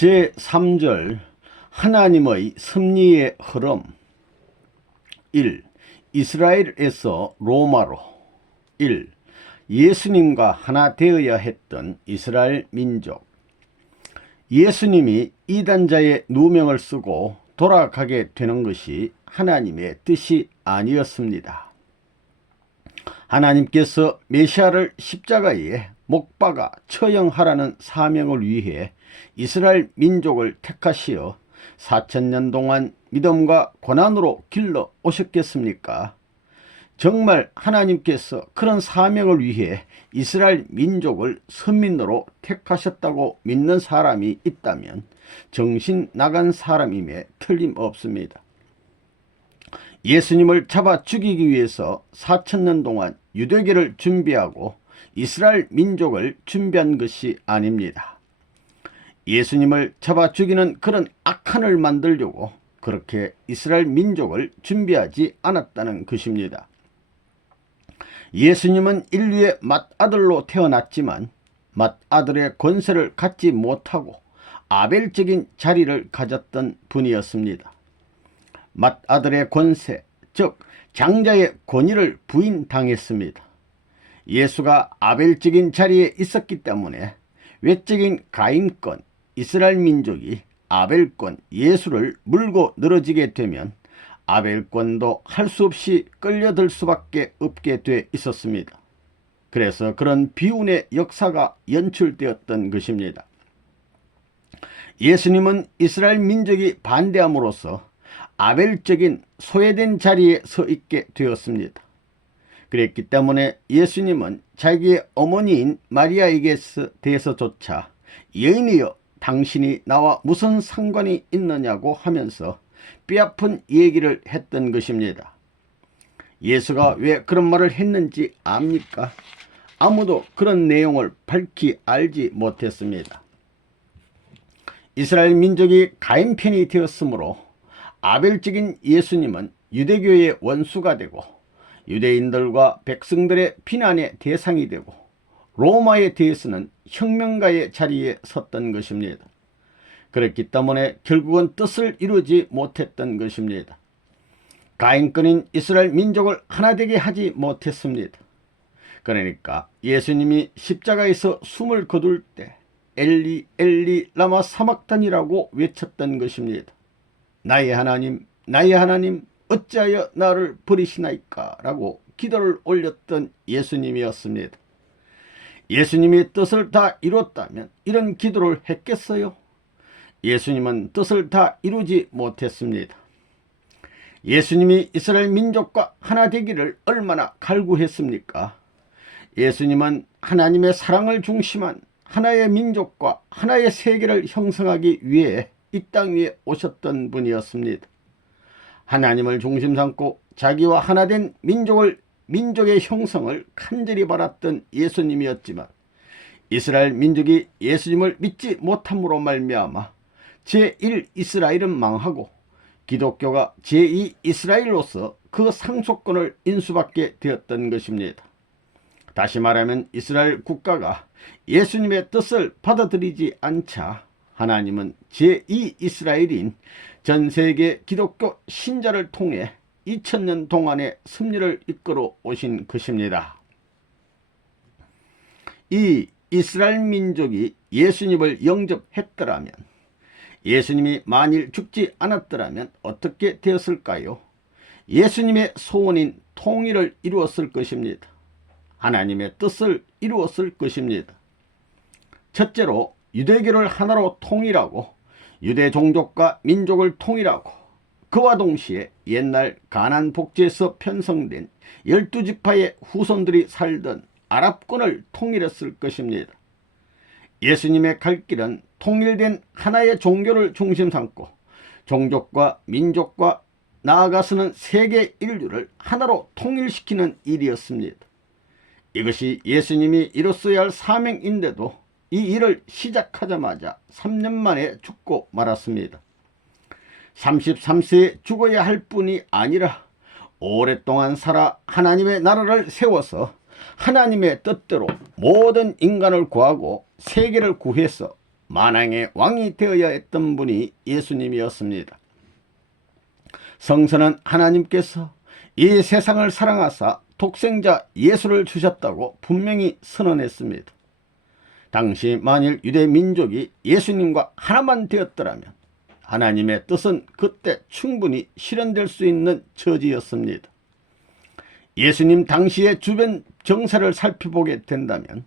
제3절 하나님의 섭리의 흐름. 1. 이스라엘에서 로마로. 1. 예수님과 하나 되어야 했던 이스라엘 민족. 예수님이 이단자의 누명을 쓰고 돌아가게 되는 것이 하나님의 뜻이 아니었습니다. 하나님께서 메시아를 십자가에 못 박아 처형하라는 사명을 위해 이스라엘 민족을 택하시어 4000년 동안 믿음과 고난으로 길러 오셨겠습니까? 정말 하나님께서 그런 사명을 위해 이스라엘 민족을 선민으로 택하셨다고 믿는 사람이 있다면 정신 나간 사람임에 틀림없습니다. 예수님을 잡아 죽이기 위해서 4000년 동안 유대교를 준비하고 이스라엘 민족을 준비한 것이 아닙니다. 예수님을 잡아 죽이는 그런 악한을 만들려고 그렇게 이스라엘 민족을 준비하지 않았다는 것입니다. 예수님은 인류의 맏아들로 태어났지만 맏아들의 권세를 갖지 못하고 아벨적인 자리를 가졌던 분이었습니다. 맏아들의 권세, 즉 장자의 권위를 부인당했습니다. 예수가 아벨적인 자리에 있었기 때문에 외적인 가인권, 이스라엘 민족이 아벨권, 예수를 물고 늘어지게 되면 아벨권도 할 수 없이 끌려들 수밖에 없게 돼 있었습니다. 그래서 그런 비운의 역사가 연출되었던 것입니다. 예수님은 이스라엘 민족이 반대함으로써 아벨적인 소외된 자리에 서 있게 되었습니다. 그랬기 때문에 예수님은 자기의 어머니인 마리아에게 대해서조차 여인이여 당신이 나와 무슨 상관이 있느냐고 하면서 뼈아픈 얘기를 했던 것입니다. 예수가 왜 그런 말을 했는지 압니까? 아무도 그런 내용을 밝히 알지 못했습니다. 이스라엘 민족이 가인 편이 되었으므로 아벨적인 예수님은 유대교의 원수가 되고 유대인들과 백성들의 비난의 대상이 되고 로마에 대해서는 혁명가의 자리에 섰던 것입니다. 그렇기 때문에 결국은 뜻을 이루지 못했던 것입니다. 가인권인 이스라엘 민족을 하나 되게 하지 못했습니다. 그러니까 예수님이 십자가에서 숨을 거둘 때 엘리 엘리 라마 사막단이라고 외쳤던 것입니다. 나의 하나님 나의 하나님 어찌하여 나를 버리시나이까 라고 기도를 올렸던 예수님이었습니다. 예수님이 뜻을 다 이뤘다면 이런 기도를 했겠어요? 예수님은 뜻을 다 이루지 못했습니다. 예수님이 이스라엘 민족과 하나 되기를 얼마나 갈구했습니까? 예수님은 하나님의 사랑을 중심한 하나의 민족과 하나의 세계를 형성하기 위해 이 땅 위에 오셨던 분이었습니다. 하나님을 중심 삼고 자기와 하나 된 민족의 형성을 간절히 바랐던 예수님이었지만 이스라엘 민족이 예수님을 믿지 못함으로 말미암아 제1 이스라엘은 망하고 기독교가 제2 이스라엘로서 그 상속권을 인수받게 되었던 것입니다. 다시 말하면 이스라엘 국가가 예수님의 뜻을 받아들이지 않자 하나님은 제2 이스라엘인 전세계 기독교 신자를 통해 2000년 동안의 섭리를 이끌어 오신 것입니다. 이 이스라엘 민족이 예수님을 영접했더라면, 예수님이 만일 죽지 않았더라면 어떻게 되었을까요? 예수님의 소원인 통일을 이루었을 것입니다. 하나님의 뜻을 이루었을 것입니다. 첫째로 유대교를 하나로 통일하고 유대 종족과 민족을 통일하고 그와 동시에 옛날 가나안 복지에서 편성된 12지파의 후손들이 살던 아랍권을 통일했을 것입니다. 예수님의 갈 길은 통일된 하나의 종교를 중심 삼고 종족과 민족과 나아가서는 세계 인류를 하나로 통일시키는 일이었습니다. 이것이 예수님이 이뤘어야 할 사명인데도 이 일을 시작하자마자 3년 만에 죽고 말았습니다. 33세에 죽어야 할 뿐이 아니라 오랫동안 살아 하나님의 나라를 세워서 하나님의 뜻대로 모든 인간을 구하고 세계를 구해서 만왕의 왕이 되어야 했던 분이 예수님이었습니다. 성서는 하나님께서 이 세상을 사랑하사 독생자 예수를 주셨다고 분명히 선언했습니다. 당시 만일 유대 민족이 예수님과 하나만 되었더라면 하나님의 뜻은 그때 충분히 실현될 수 있는 처지였습니다. 예수님 당시의 주변 정세를 살펴보게 된다면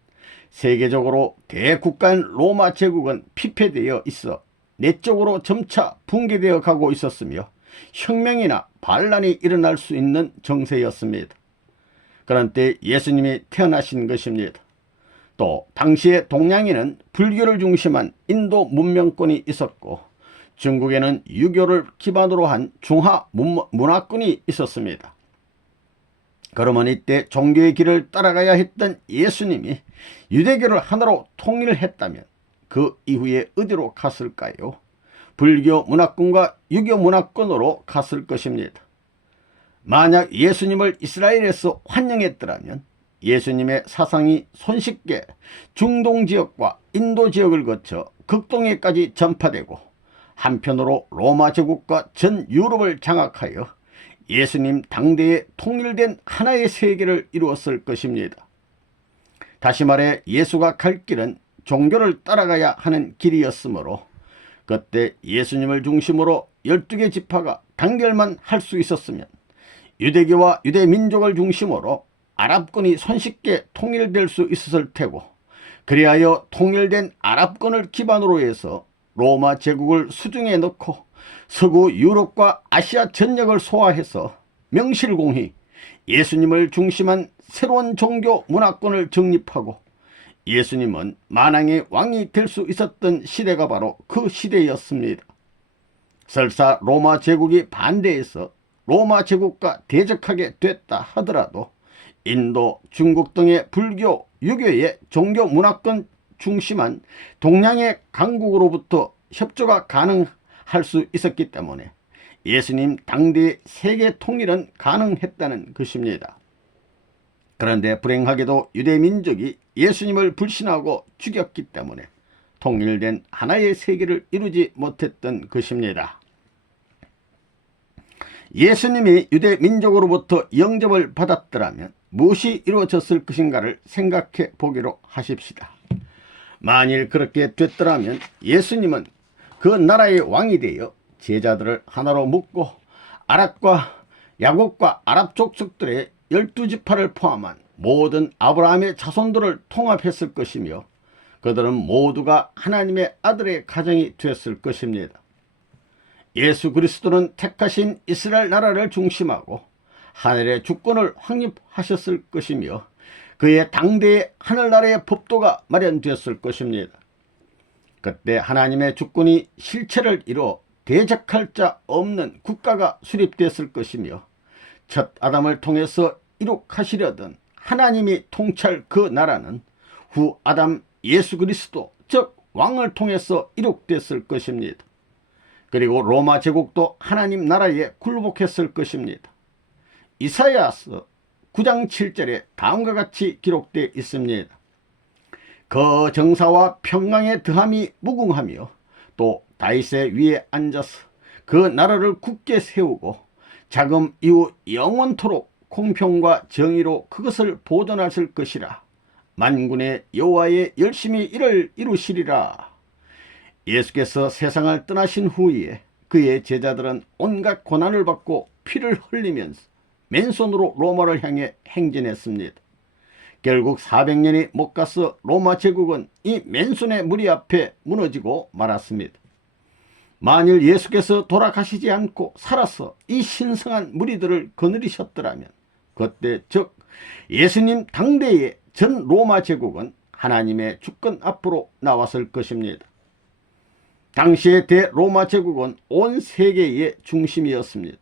세계적으로 대국가인 로마 제국은 피폐되어 있어 내적으로 점차 붕괴되어 가고 있었으며 혁명이나 반란이 일어날 수 있는 정세였습니다. 그런 때 예수님이 태어나신 것입니다. 또 당시의 동양에는 불교를 중심한 인도 문명권이 있었고 중국에는 유교를 기반으로 한 중화 문화권이 있었습니다. 그러면 이때 종교의 길을 따라가야 했던 예수님이 유대교를 하나로 통일했다면 그 이후에 어디로 갔을까요? 불교 문화권과 유교 문화권으로 갔을 것입니다. 만약 예수님을 이스라엘에서 환영했더라면 예수님의 사상이 손쉽게 중동 지역과 인도 지역을 거쳐 극동에까지 전파되고 한편으로 로마 제국과 전 유럽을 장악하여 예수님 당대에 통일된 하나의 세계를 이루었을 것입니다. 다시 말해 예수가 갈 길은 종교를 따라가야 하는 길이었으므로 그때 예수님을 중심으로 12개 지파가 단결만 할 수 있었으면 유대교와 유대민족을 중심으로 아랍권이 손쉽게 통일될 수 있었을 테고 그리하여 통일된 아랍권을 기반으로 해서 로마 제국을 수중에 넣고 서구 유럽과 아시아 전역을 소화해서 명실공히 예수님을 중심한 새로운 종교 문화권을 정립하고 예수님은 만왕의 왕이 될 수 있었던 시대가 바로 그 시대였습니다. 설사 로마 제국이 반대해서 로마 제국과 대적하게 됐다 하더라도 인도, 중국 등의 불교, 유교의 종교 문화권 중심한 동양의 강국으로부터 협조가 가능할 수 있었기 때문에 예수님 당대의 세계 통일은 가능했다는 것입니다. 그런데 불행하게도 유대민족이 예수님을 불신하고 죽였기 때문에 통일된 하나의 세계를 이루지 못했던 것입니다. 예수님이 유대민족으로부터 영접을 받았더라면 무엇이 이루어졌을 것인가를 생각해 보기로 하십시다. 만일 그렇게 됐더라면 예수님은 그 나라의 왕이 되어 제자들을 하나로 묶고 아랍과 야곱과 아랍 족속들의 12지파를 포함한 모든 아브라함의 자손들을 통합했을 것이며 그들은 모두가 하나님의 아들의 가정이 되었을 것입니다. 예수 그리스도는 택하신 이스라엘 나라를 중심하고 하늘의 주권을 확립하셨을 것이며 그의 당대의 하늘나라의 법도가 마련되었을 것입니다. 그때 하나님의 주권이 실체를 이뤄 대적할 자 없는 국가가 수립됐을 것이며 첫 아담을 통해서 이룩하시려던 하나님이 통치할 그 나라는 후 아담 예수 그리스도 즉 왕을 통해서 이룩됐을 것입니다. 그리고 로마 제국도 하나님 나라에 굴복했을 것입니다. 이사야서 9장 7절에 다음과 같이 기록되어 있습니다. 그 정사와 평강의 더함이 무궁하며 또 다윗의 위에 앉아서 그 나라를 굳게 세우고 자금 이후 영원토록 공평과 정의로 그것을 보존하실 것이라. 만군의 여호와의 열심히 이를 이루시리라. 예수께서 세상을 떠나신 후에 그의 제자들은 온갖 고난을 받고 피를 흘리면서 맨손으로 로마를 향해 행진했습니다. 결국 400년이 못 가서 로마 제국은 이 맨손의 무리 앞에 무너지고 말았습니다. 만일 예수께서 돌아가시지 않고 살아서 이 신성한 무리들을 거느리셨더라면 그때 즉 예수님 당대의 전 로마 제국은 하나님의 주권 앞으로 나왔을 것입니다. 당시의 대로마 제국은 온 세계의 중심이었습니다.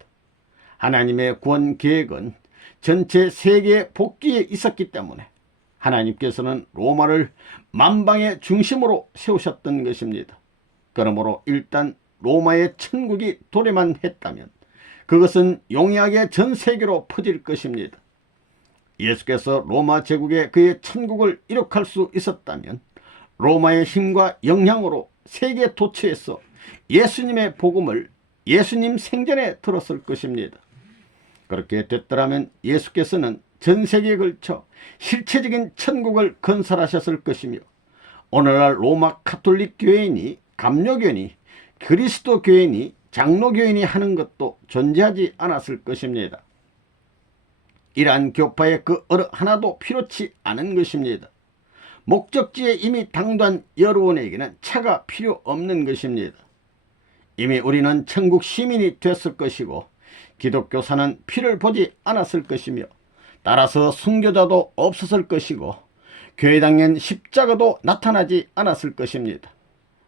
하나님의 구원 계획은 전체 세계 복귀에 있었기 때문에 하나님께서는 로마를 만방의 중심으로 세우셨던 것입니다. 그러므로 일단 로마의 천국이 도래만 했다면 그것은 용이하게 전 세계로 퍼질 것입니다. 예수께서 로마 제국에 그의 천국을 이룩할 수 있었다면 로마의 힘과 영향으로 세계 도처에서 예수님의 복음을 예수님 생전에 들었을 것입니다. 그렇게 됐더라면 예수께서는 전 세계에 걸쳐 실체적인 천국을 건설하셨을 것이며 오늘날 로마 가톨릭 교회인이 감로교인이 그리스도 교인이 장로교인이 하는 것도 존재하지 않았을 것입니다. 이러한 교파의 그 어느 하나도 필요치 않은 것입니다. 목적지에 이미 당도한 여러분에게는 차가 필요 없는 것입니다. 이미 우리는 천국 시민이 됐을 것이고 기독교사는 피를 보지 않았을 것이며 따라서 순교자도 없었을 것이고 교회당엔 십자가도 나타나지 않았을 것입니다.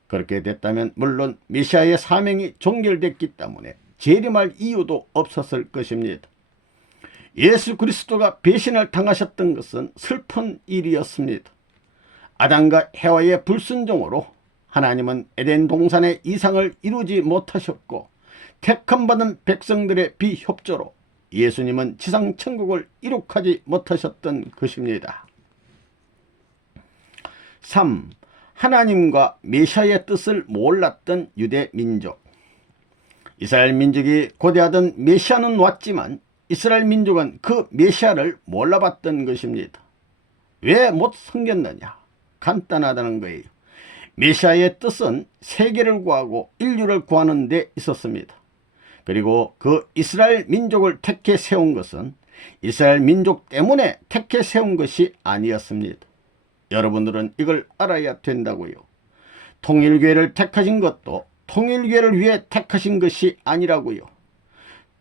그렇게 됐다면 물론 메시아의 사명이 종결됐기 때문에 재림할 이유도 없었을 것입니다. 예수 그리스도가 배신을 당하셨던 것은 슬픈 일이었습니다. 아담과 해와의 불순종으로 하나님은 에덴 동산의 이상을 이루지 못하셨고 택함받은 백성들의 비협조로 예수님은 지상 천국을 이룩하지 못하셨던 것입니다. 3. 하나님과 메시아의 뜻을 몰랐던 유대 민족. 이스라엘 민족이 고대하던 메시아는 왔지만 이스라엘 민족은 그 메시아를 몰라봤던 것입니다. 왜 못 섬겼느냐? 간단하다는 거예요. 메시아의 뜻은 세계를 구하고 인류를 구하는 데 있었습니다. 그리고 그 이스라엘 민족을 택해 세운 것은 이스라엘 민족 때문에 택해 세운 것이 아니었습니다. 여러분들은 이걸 알아야 된다고요. 통일교회를 택하신 것도 통일교회를 위해 택하신 것이 아니라고요.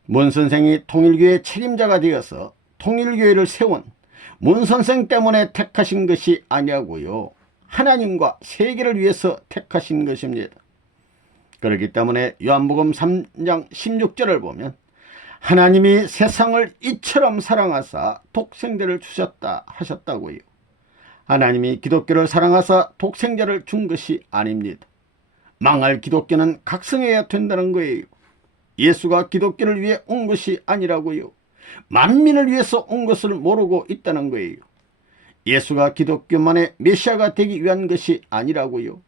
문 선생이 통일교회 책임자가 되어서 통일교회를 세운 문 선생 때문에 택하신 것이 아니라고요. 하나님과 세계를 위해서 택하신 것입니다. 그렇기 때문에 요한복음 3장 16절을 보면 하나님이 세상을 이처럼 사랑하사 독생자를 주셨다 하셨다고요. 하나님이 기독교를 사랑하사 독생자를 준 것이 아닙니다. 망할 기독교는 각성해야 된다는 거예요. 예수가 기독교를 위해 온 것이 아니라고요. 만민을 위해서 온 것을 모르고 있다는 거예요. 예수가 기독교만의 메시아가 되기 위한 것이 아니라고요.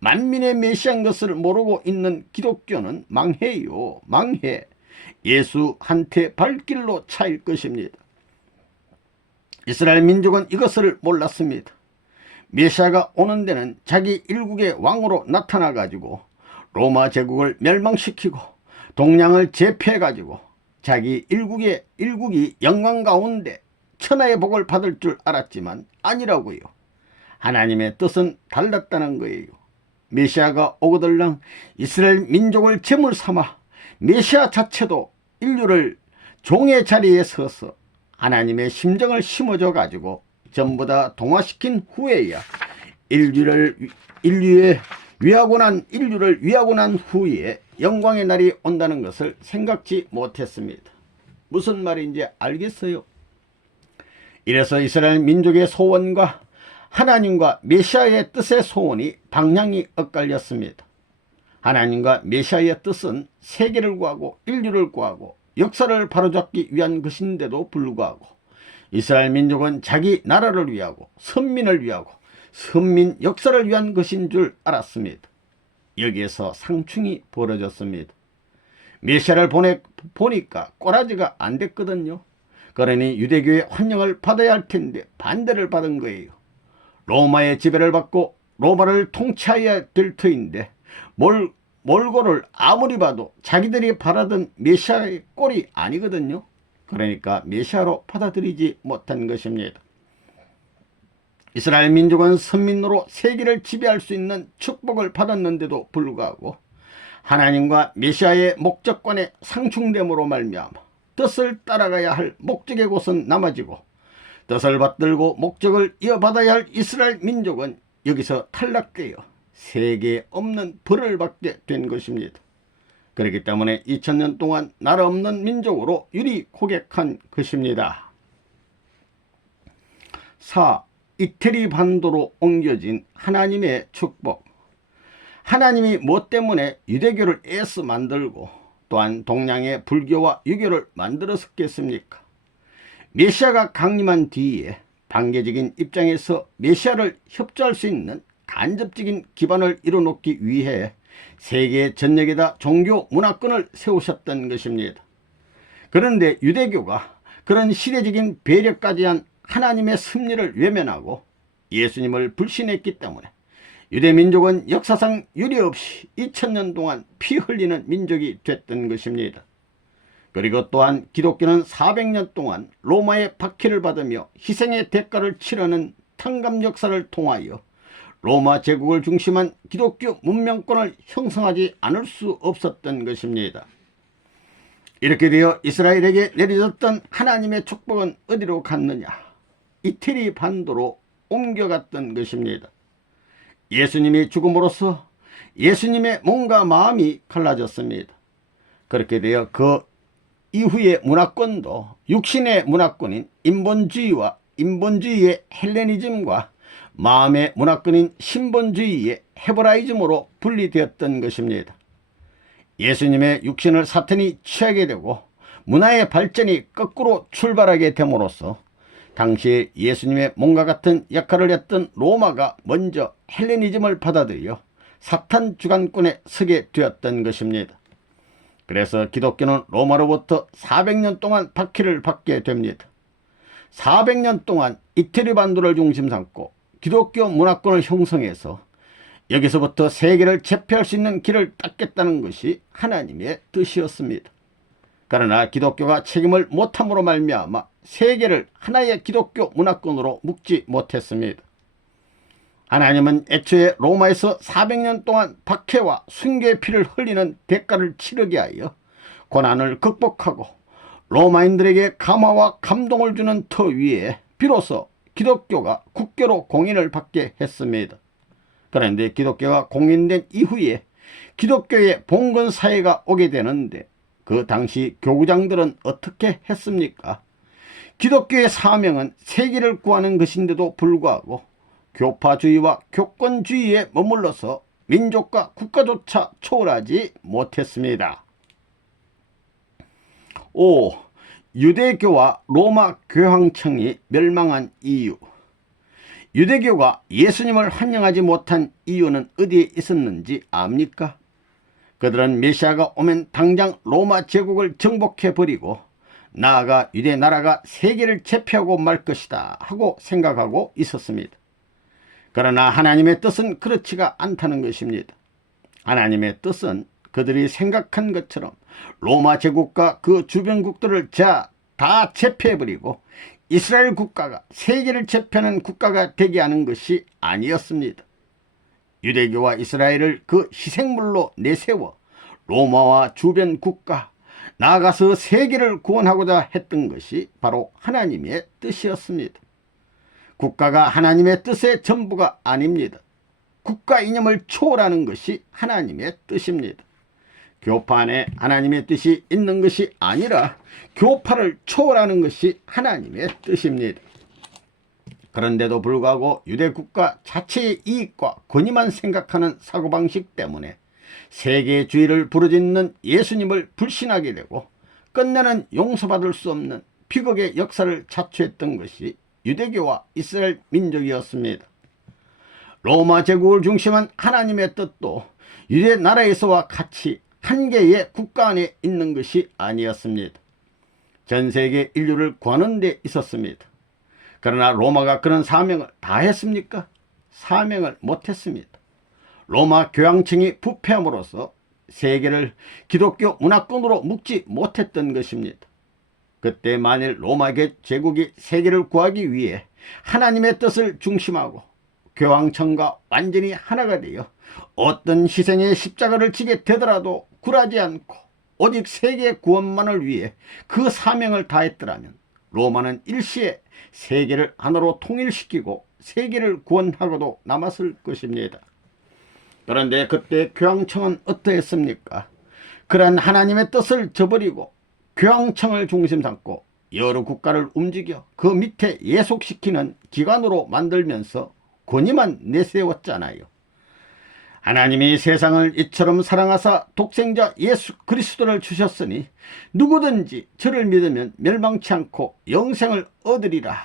만민의 메시아인 것을 모르고 있는 기독교는 망해요. 망해. 예수한테 발길로 차일 것입니다. 이스라엘 민족은 이것을 몰랐습니다. 메시아가 오는 데는 자기 일국의 왕으로 나타나 가지고 로마 제국을 멸망시키고 동량을 제패해 가지고 자기 일국이 영광 가운데 천하의 복을 받을 줄 알았지만 아니라고요. 하나님의 뜻은 달랐다는 거예요. 메시아가 오거들랑 이스라엘 민족을 제물 삼아 메시아 자체도 인류를 종의 자리에 서서 하나님의 심정을 심어줘 가지고 전부 다 동화시킨 후에야 인류를 위하고 난 후에 영광의 날이 온다는 것을 생각지 못했습니다. 무슨 말인지 알겠어요? 이래서 이스라엘 민족의 소원과 하나님과 메시아의 뜻의 소원이 방향이 엇갈렸습니다. 하나님과 메시아의 뜻은 세계를 구하고 인류를 구하고 역사를 바로잡기 위한 것인데도 불구하고 이스라엘 민족은 자기 나라를 위하고 선민을 위하고 선민 역사를 위한 것인 줄 알았습니다. 여기에서 상충이 벌어졌습니다. 메시아를 보니까 꼬라지가 안 됐거든요. 그러니 유대교의 환영을 받아야 할 텐데 반대를 받은 거예요. 로마의 지배를 받고 로마를 통치해야 될 터인데 몰고를 아무리 봐도 자기들이 바라던 메시아의 꼴이 아니거든요. 그러니까 메시아로 받아들이지 못한 것입니다. 이스라엘 민족은 선민으로 세계를 지배할 수 있는 축복을 받았는데도 불구하고 하나님과 메시아의 목적관의 상충됨으로 말미암아 뜻을 따라가야 할 목적의 곳은 남아지고 뜻을 받들고 목적을 이어받아야 할 이스라엘 민족은 여기서 탈락되어 세계에 없는 벌을 받게 된 것입니다. 그렇기 때문에 2000년 동안 나라 없는 민족으로 유리 고백한 것입니다. 4. 이태리 반도로 옮겨진 하나님의 축복. 하나님이 무엇 때문에 유대교를 애써 만들고 또한 동양의 불교와 유교를 만들었겠습니까? 메시아가 강림한 뒤에 반개적인 입장에서 메시아를 협조할 수 있는 간접적인 기반을 이뤄놓기 위해 세계 전역에다 종교 문화권을 세우셨던 것입니다. 그런데 유대교가 그런 시대적인 배려까지 한 하나님의 섭리를 외면하고 예수님을 불신했기 때문에 유대민족은 역사상 유례없이 2000년 동안 피 흘리는 민족이 됐던 것입니다. 그리고 또한 기독교는 400년 동안 로마의 박해를 받으며 희생의 대가를 치르는 탕감 역사를 통하여 로마 제국을 중심한 기독교 문명권을 형성하지 않을 수 없었던 것입니다. 이렇게 되어 이스라엘에게 내려졌던 하나님의 축복은 어디로 갔느냐? 이태리 반도로 옮겨갔던 것입니다. 예수님이 죽음으로써 예수님의 몸과 마음이 갈라졌습니다. 그렇게 되어 그 이후의 문화권도 육신의 문화권인 인본주의와 인본주의의 헬레니즘과 마음의 문화권인 신본주의의 헤브라이즘으로 분리되었던 것입니다. 예수님의 육신을 사탄이 취하게 되고 문화의 발전이 거꾸로 출발하게 됨으로써 당시 예수님의 몸과 같은 역할을 했던 로마가 먼저 헬레니즘을 받아들여 사탄 주관권에 서게 되었던 것입니다. 그래서 기독교는 로마로부터 400년 동안 박해를 받게 됩니다. 400년 동안 이태리 반도를 중심 삼고 기독교 문화권을 형성해서 여기서부터 세계를 제패할 수 있는 길을 닦겠다는 것이 하나님의 뜻이었습니다. 그러나 기독교가 책임을 못함으로 말미암아 세계를 하나의 기독교 문화권으로 묶지 못했습니다. 하나님은 애초에 로마에서 400년 동안 박해와 순교의 피를 흘리는 대가를 치르게 하여 고난을 극복하고 로마인들에게 감화와 감동을 주는 터 위에 비로소 기독교가 국교로 공인을 받게 했습니다. 그런데 기독교가 공인된 이후에 기독교의 봉건 사회가 오게 되는데 그 당시 교구장들은 어떻게 했습니까? 기독교의 사명은 세계를 구하는 것인데도 불구하고 교파주의와 교권주의에 머물러서 민족과 국가조차 초월하지 못했습니다. 5. 유대교와 로마 교황청이 멸망한 이유. 유대교가 예수님을 환영하지 못한 이유는 어디에 있었는지 압니까? 그들은 메시아가 오면 당장 로마 제국을 정복해버리고 나아가 유대 나라가 세계를 제패하고 말 것이다 하고 생각하고 있었습니다. 그러나 하나님의 뜻은 그렇지가 않다는 것입니다. 하나님의 뜻은 그들이 생각한 것처럼 로마 제국과 그 주변국들을 다 제패해버리고 이스라엘 국가가 세계를 제패하는 국가가 되게 하는 것이 아니었습니다. 유대교와 이스라엘을 그 희생물로 내세워 로마와 주변 국가, 나아가서 세계를 구원하고자 했던 것이 바로 하나님의 뜻이었습니다. 국가가 하나님의 뜻의 전부가 아닙니다. 국가 이념을 초월하는 것이 하나님의 뜻입니다. 교파 안에 하나님의 뜻이 있는 것이 아니라 교파를 초월하는 것이 하나님의 뜻입니다. 그런데도 불구하고 유대국가 자체의 이익과 권위만 생각하는 사고방식 때문에 세계주의를 부르짖는 예수님을 불신하게 되고 끝내는 용서받을 수 없는 비극의 역사를 자초했던 것이 유대교와 이스라엘 민족이었습니다. 로마 제국을 중심한 하나님의 뜻도 유대 나라에서와 같이 한 개의 국가 안에 있는 것이 아니었습니다. 전 세계 인류를 구하는 데 있었습니다. 그러나 로마가 그런 사명을 다 했습니까? 사명을 못했습니다. 로마 교황청이 부패함으로써 세계를 기독교 문화권으로 묶지 못했던 것입니다. 그때 만일 로마 제국이 세계를 구하기 위해 하나님의 뜻을 중심하고 교황청과 완전히 하나가 되어 어떤 희생의 십자가를 지게 되더라도 굴하지 않고 오직 세계 구원만을 위해 그 사명을 다했더라면 로마는 일시에 세계를 하나로 통일시키고 세계를 구원하고도 남았을 것입니다. 그런데 그때 교황청은 어떠했습니까? 그러한 하나님의 뜻을 저버리고 교황청을 중심 삼고 여러 국가를 움직여 그 밑에 예속시키는 기관으로 만들면서 권위만 내세웠잖아요. 하나님이 세상을 이처럼 사랑하사 독생자 예수 그리스도를 주셨으니 누구든지 저를 믿으면 멸망치 않고 영생을 얻으리라.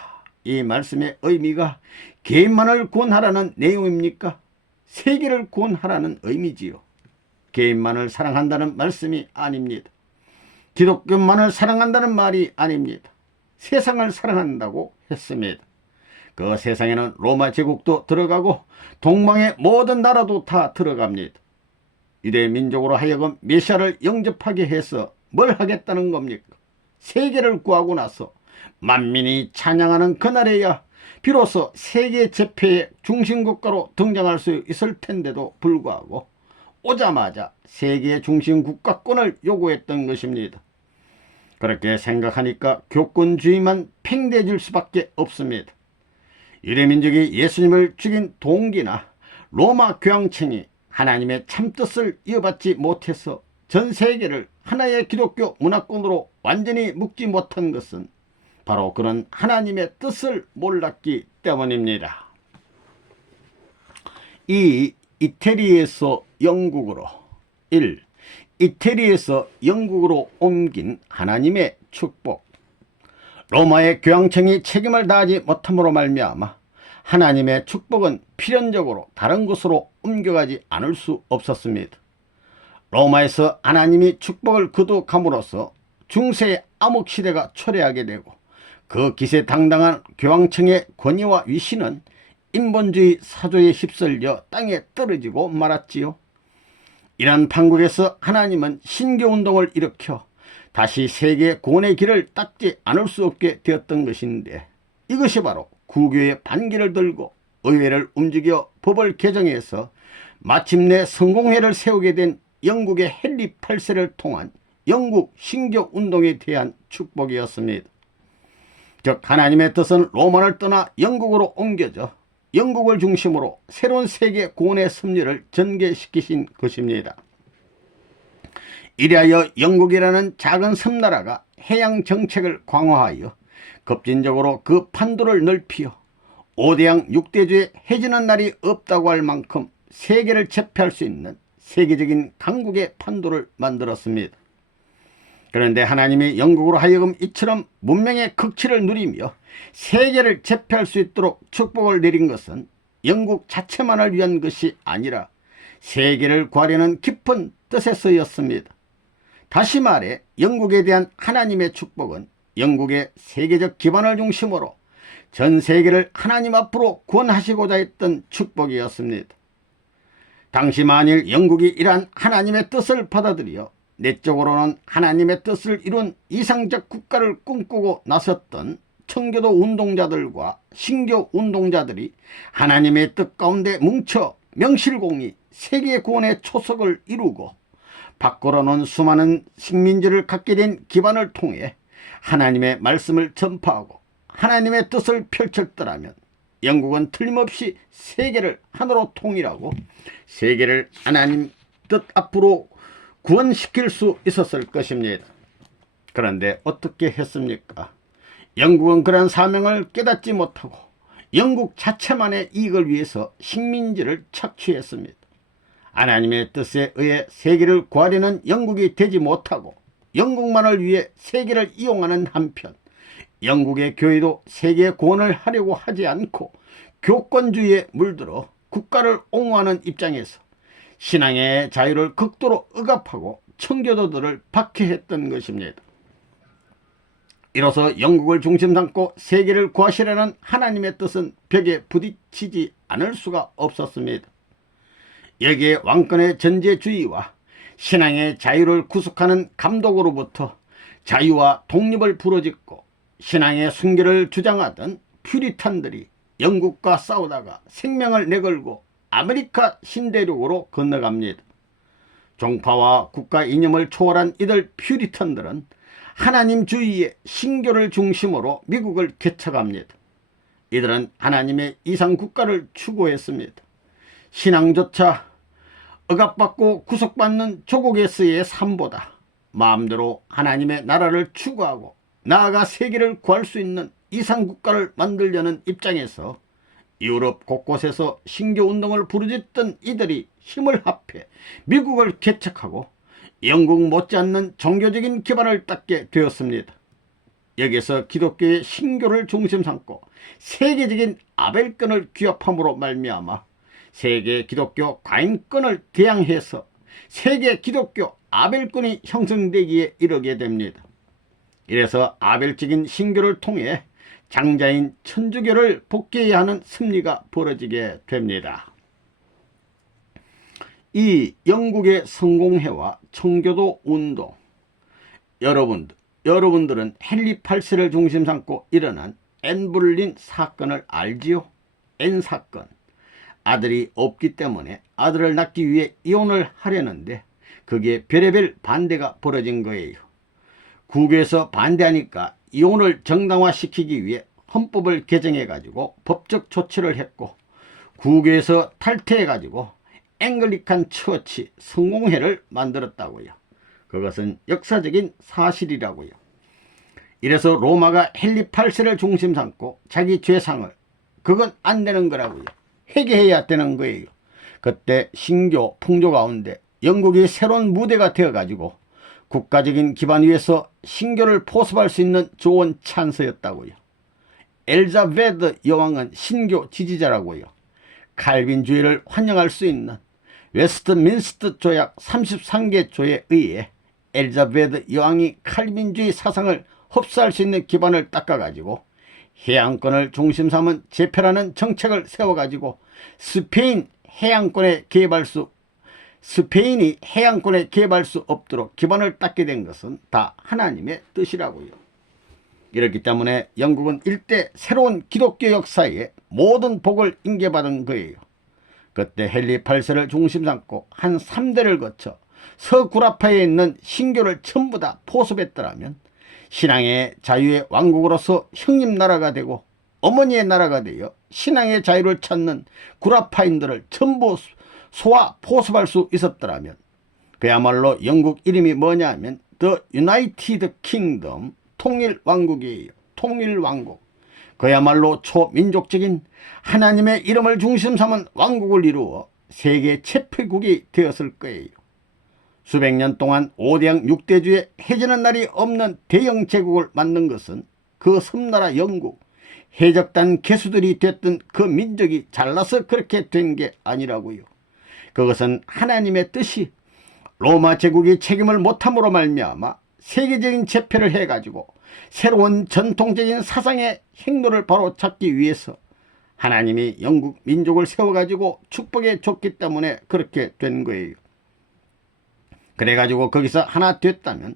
이 말씀의 의미가 개인만을 구원하라는 내용입니까? 세계를 구원하라는 의미지요. 개인만을 사랑한다는 말씀이 아닙니다. 기독교만을 사랑한다는 말이 아닙니다. 세상을 사랑한다고 했습니다. 그 세상에는 로마 제국도 들어가고 동방의 모든 나라도 다 들어갑니다. 유대 민족으로 하여금 메시아를 영접하게 해서 뭘 하겠다는 겁니까? 세계를 구하고 나서 만민이 찬양하는 그날에야 비로소 세계 제패의 중심국가로 등장할 수 있을 텐데도 불구하고 오자마자 세계 중심 국가권을 요구했던 것입니다. 그렇게 생각하니까 교권주의만 팽대해질 수밖에 없습니다. 유대민족이 예수님을 죽인 동기나 로마 교황청이 하나님의 참뜻을 이어받지 못해서 전 세계를 하나의 기독교 문화권으로 완전히 묶지 못한 것은 바로 그런 하나님의 뜻을 몰랐기 때문입니다. 이태리에서 영국으로 1. 이태리에서 영국으로 옮긴 하나님의 축복. 로마의 교황청이 책임을 다하지 못함으로 말미암아 하나님의 축복은 필연적으로 다른 곳으로 옮겨가지 않을 수 없었습니다. 로마에서 하나님이 축복을 거두감으로써 중세의 암흑시대가 초래하게 되고 그 기세당당한 교황청의 권위와 위신은 인본주의 사조에 휩쓸려 땅에 떨어지고 말았지요. 이런 판국에서 하나님은 신교운동을 일으켜 다시 세계 구원의 길을 닦지 않을 수 없게 되었던 것인데, 이것이 바로 구교의 반기를 들고 의회를 움직여 법을 개정해서 마침내 성공회를 세우게 된 영국의 헨리 8세를 통한 영국 신교 운동에 대한 축복이었습니다. 즉 하나님의 뜻은 로마를 떠나 영국으로 옮겨져 영국을 중심으로 새로운 세계 구원의 섭리를 전개시키신 것입니다. 이리하여 영국이라는 작은 섬나라가 해양 정책을 강화하여 급진적으로 그 판도를 넓히어 5대양 6대주의 해지는 날이 없다고 할 만큼 세계를 제패할 수 있는 세계적인 강국의 판도를 만들었습니다. 그런데 하나님이 영국으로 하여금 이처럼 문명의 극치를 누리며 세계를 제패할 수 있도록 축복을 내린 것은 영국 자체만을 위한 것이 아니라 세계를 구하려는 깊은 뜻에서였습니다. 다시 말해 영국에 대한 하나님의 축복은 영국의 세계적 기반을 중심으로 전 세계를 하나님 앞으로 구원하시고자 했던 축복이었습니다. 당시 만일 영국이 이러한 하나님의 뜻을 받아들여 내적으로는 하나님의 뜻을 이룬 이상적 국가를 꿈꾸고 나섰던 청교도 운동자들과 신교 운동자들이 하나님의 뜻 가운데 뭉쳐 명실공히 세계 구원의 초석을 이루고 밖으로는 수많은 식민지를 갖게 된 기반을 통해 하나님의 말씀을 전파하고 하나님의 뜻을 펼쳤더라면 영국은 틀림없이 세계를 하나로 통일하고 세계를 하나님 뜻 앞으로 구원시킬 수 있었을 것입니다. 그런데 어떻게 했습니까? 영국은 그런 사명을 깨닫지 못하고 영국 자체만의 이익을 위해서 식민지를 착취했습니다. 하나님의 뜻에 의해 세계를 구하려는 영국이 되지 못하고 영국만을 위해 세계를 이용하는 한편 영국의 교회도 세계 구원을 하려고 하지 않고 교권주의에 물들어 국가를 옹호하는 입장에서 신앙의 자유를 극도로 억압하고 청교도들을 박해했던 것입니다. 이로써 영국을 중심 삼고 세계를 구하시려는 하나님의 뜻은 벽에 부딪히지 않을 수가 없었습니다. 여기에 왕권의 전제주의와 신앙의 자유를 구속하는 감독으로부터 자유와 독립을 부르짖고 신앙의 순결을 주장하던 퓨리탄들이 영국과 싸우다가 생명을 내걸고 아메리카 신대륙으로 건너갑니다. 종파와 국가 이념을 초월한 이들 퓨리탄들은 하나님주의의 신교를 중심으로 미국을 개척합니다. 이들은 하나님의 이상국가를 추구했습니다. 신앙조차 억압받고 구속받는 조국에서의 삶보다 마음대로 하나님의 나라를 추구하고 나아가 세계를 구할 수 있는 이상국가를 만들려는 입장에서 유럽 곳곳에서 신교운동을 부르짖던 이들이 힘을 합해 미국을 개척하고 영국 못지않는 종교적인 기반을 닦게 되었습니다. 여기서 기독교의 신교를 중심 삼고 세계적인 아벨권을 규합함으로 말미암아 세계 기독교 과인권을 대항해서 세계 기독교 아벨권이 형성되기에 이르게 됩니다. 이래서 아벨적인 신교를 통해 장자인 천주교를 복귀해야 하는 섭리가 벌어지게 됩니다. 이 영국의 성공회와 청교도 운동, 여러분들은 헨리 8세를 중심 삼고 일어난 앤 불린 사건을 알지요? 앤 사건. 아들이 없기 때문에 아들을 낳기 위해 이혼을 하려는데 그게 별의별 반대가 벌어진 거예요. 국외에서 반대하니까 이혼을 정당화시키기 위해 헌법을 개정해가지고 법적 조치를 했고, 국외에서 탈퇴해가지고 앵글리칸 처치 성공회를 만들었다고요. 그것은 역사적인 사실이라고요. 이래서 로마가 헨리 8세를 중심 삼고 자기 죄상을, 그건 안 되는 거라고요. 회개해야 되는 거예요. 그때 신교 풍조 가운데 영국이 새로운 무대가 되어가지고 국가적인 기반 위에서 신교를 포섭할 수 있는 좋은 찬스였다고요. 엘자베드 여왕은 신교 지지자라고요. 칼빈주의를 환영할 수 있는 웨스트민스터 조약 33개 조에 의해 엘자베드 여왕이 칼빈주의 사상을 흡수할 수 있는 기반을 닦아가지고 해양권을 중심 삼은 제패라는 정책을 세워가지고 스페인이 해양권에 개입할 수 없도록 기반을 닦게 된 것은 다 하나님의 뜻이라고요. 이렇기 때문에 영국은 일대 새로운 기독교 역사에 모든 복을 인계받은 거예요. 그때 헨리 8세를 중심 삼고 한 3대를 거쳐 서구라파에 있는 신교를 전부 다 포섭했더라면 신앙의 자유의 왕국으로서 형님 나라가 되고 어머니의 나라가 되어 신앙의 자유를 찾는 구라파인들을 전부 소화 포섭할 수 있었더라면 그야말로 영국 이름이 뭐냐 하면 The United Kingdom, 통일왕국이에요. 통일왕국. 그야말로 초민족적인 하나님의 이름을 중심 삼은 왕국을 이루어 세계 체패국이 되었을 거예요. 수백 년 동안 5대양 6대주에 해지는 날이 없는 대영 제국을 만든 것은 그 섬나라 영국, 해적단 개수들이 됐던 그 민족이 잘나서 그렇게 된 게 아니라고요. 그것은 하나님의 뜻이 로마 제국이 책임을 못함으로 말미암아 세계적인 제패를 해가지고 새로운 전통적인 사상의 행로를 바로 찾기 위해서 하나님이 영국 민족을 세워가지고 축복해 줬기 때문에 그렇게 된 거예요. 그래가지고 거기서 하나 됐다면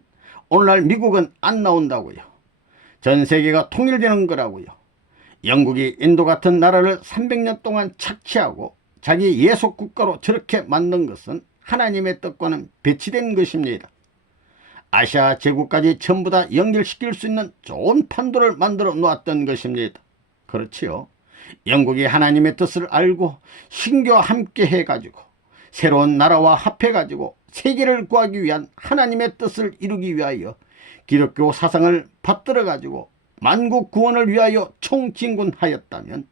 오늘날 미국은 안 나온다고요. 전 세계가 통일되는 거라고요. 영국이 인도 같은 나라를 300년 동안 착취하고 자기 예속 국가로 저렇게 만든 것은 하나님의 뜻과는 배치된 것입니다. 아시아 제국까지 전부 다 연결시킬 수 있는 좋은 판도를 만들어 놓았던 것입니다. 그렇지요. 영국이 하나님의 뜻을 알고 신교와 함께 해가지고 새로운 나라와 합해가지고 세계를 구하기 위한 하나님의 뜻을 이루기 위하여 기독교 사상을 받들어가지고 만국 구원을 위하여 총진군하였다면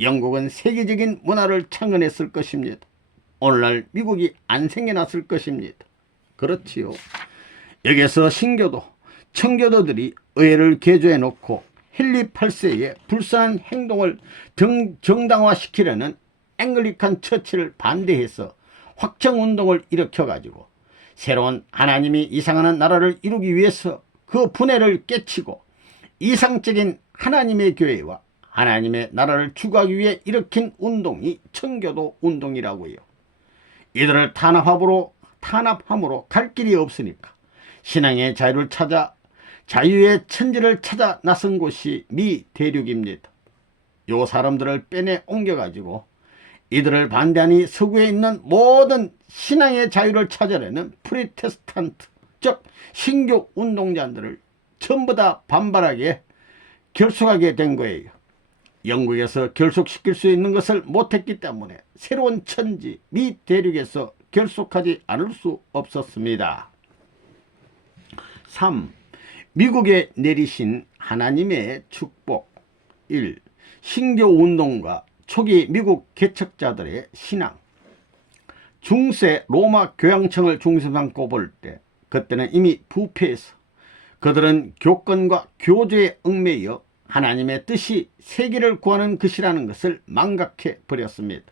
영국은 세계적인 문화를 창건했을 것입니다. 오늘날 미국이 안 생겨났을 것입니다. 그렇지요. 여기서 신교도, 청교도들이 의회를 개조해 놓고 헨리 8세의 불쌍한 행동을 정당화시키려는 앵글리칸 처치를 반대해서 확정운동을 일으켜가지고 새로운 하나님이 이상하는 나라를 이루기 위해서 그 분해를 깨치고 이상적인 하나님의 교회와 하나님의 나라를 추구하기 위해 일으킨 운동이 청교도 운동이라고요. 이들을 탄압함으로 갈 길이 없으니까 신앙의 자유를 찾아 자유의 천지를 찾아 나선 곳이 미 대륙입니다. 요 사람들을 빼내 옮겨가지고 이들을 반대하니 서구에 있는 모든 신앙의 자유를 찾아내는 프리테스탄트, 즉 신교 운동자들을 전부 다 반발하게 결속하게 된 거예요. 영국에서 결속시킬 수 있는 것을 못했기 때문에 새로운 천지 미 대륙에서 결속하지 않을 수 없었습니다. 3. 미국에 내리신 하나님의 축복. 1. 신교 운동과 초기 미국 개척자들의 신앙. 중세 로마 교양청을 중심 삼고 볼 때 그때는 이미 부패해서 그들은 교권과 교조에 얽매여 하나님의 뜻이 세계를 구하는 것이라는 것을 망각해 버렸습니다.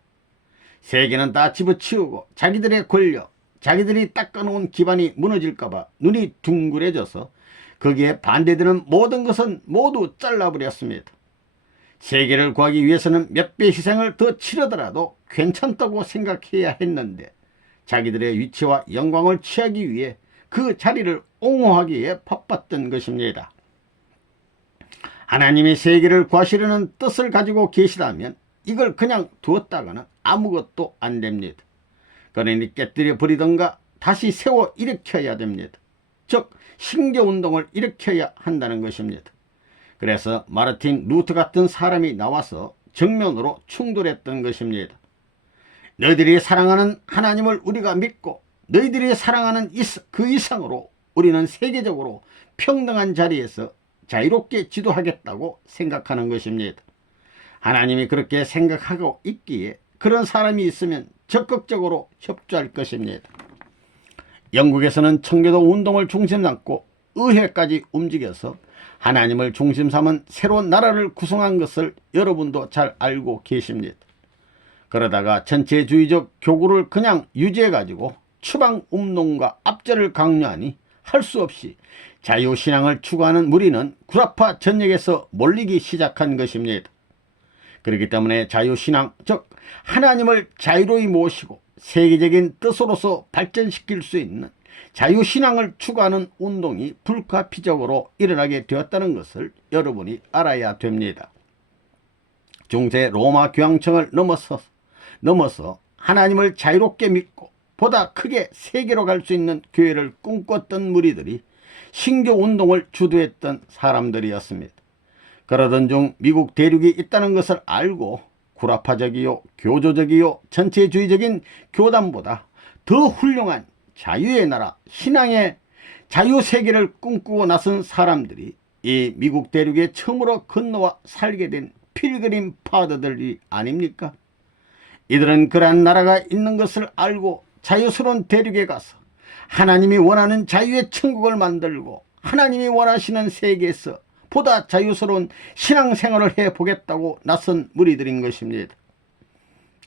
세계는 다 집어치우고 자기들의 권력, 자기들이 닦아놓은 기반이 무너질까봐 눈이 둥그레져서 거기에 반대되는 모든 것은 모두 잘라버렸습니다. 세계를 구하기 위해서는 몇 배 희생을 더 치르더라도 괜찮다고 생각해야 했는데 자기들의 위치와 영광을 취하기 위해 그 자리를 옹호하기에 바빴던 것입니다. 하나님이 세계를 구하시려는 뜻을 가지고 계시다면 이걸 그냥 두었다가는 아무것도 안 됩니다. 그러니 깨뜨려 버리던가 다시 세워 일으켜야 됩니다. 즉 신교운동을 일으켜야 한다는 것입니다. 그래서 마르틴 루터 같은 사람이 나와서 정면으로 충돌했던 것입니다. 너희들이 사랑하는 하나님을 우리가 믿고 너희들이 사랑하는 그 이상으로 우리는 세계적으로 평등한 자리에서 자유롭게 지도하겠다고 생각하는 것입니다. 하나님이 그렇게 생각하고 있기에 그런 사람이 있으면 적극적으로 협조할 것입니다. 영국에서는 청교도 운동을 중심 삼고 의회까지 움직여서 하나님을 중심 삼은 새로운 나라를 구성한 것을 여러분도 잘 알고 계십니다. 그러다가 전체주의적 교구를 그냥 유지해가지고 추방운동과 압제를 강요하니 할 수 없이 자유신앙을 추구하는 무리는 구라파 전역에서 몰리기 시작한 것입니다. 그렇기 때문에 자유신앙, 즉 하나님을 자유로이 모시고 세계적인 뜻으로서 발전시킬 수 있는 자유신앙을 추구하는 운동이 불가피적으로 일어나게 되었다는 것을 여러분이 알아야 됩니다. 중세 로마 교황청을 넘어서 하나님을 자유롭게 믿고 보다 크게 세계로 갈 수 있는 교회를 꿈꿨던 무리들이 신교운동을 주도했던 사람들이었습니다. 그러던 중 미국 대륙이 있다는 것을 알고 구라파적이요 교조적이요 전체주의적인 교단보다 더 훌륭한 자유의 나라 신앙의 자유세계를 꿈꾸고 나선 사람들이 이 미국 대륙에 처음으로 건너와 살게 된 필그림 파더들이 아닙니까? 이들은 그러한 나라가 있는 것을 알고 자유스러운 대륙에 가서 하나님이 원하는 자유의 천국을 만들고 하나님이 원하시는 세계에서 보다 자유스러운 신앙생활을 해보겠다고 나선 무리들인 것입니다.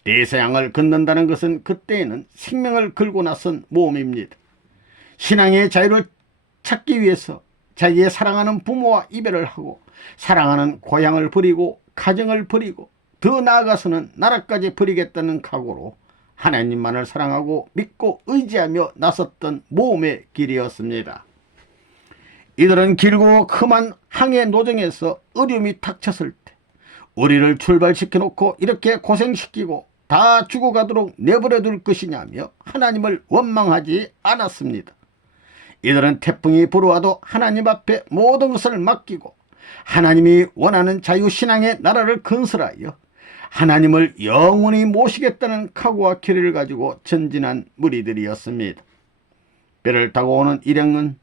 대서양을 건넌다는 것은 그때에는 생명을 걸고 나선 모험입니다. 신앙의 자유를 찾기 위해서 자기의 사랑하는 부모와 이별을 하고 사랑하는 고향을 버리고 가정을 버리고 더 나아가서는 나라까지 버리겠다는 각오로 하나님만을 사랑하고 믿고 의지하며 나섰던 모험의 길이었습니다. 이들은 길고 험한 항해 노정에서 어려움이 닥쳤을 때 우리를 출발시켜 놓고 이렇게 고생시키고 다 죽어가도록 내버려 둘 것이냐며 하나님을 원망하지 않았습니다. 이들은 태풍이 불어와도 하나님 앞에 모든 것을 맡기고 하나님이 원하는 자유신앙의 나라를 건설하여 하나님을 영원히 모시겠다는 각오와 결의를 가지고 전진한 무리들이었습니다. 배를 타고 오는 일행은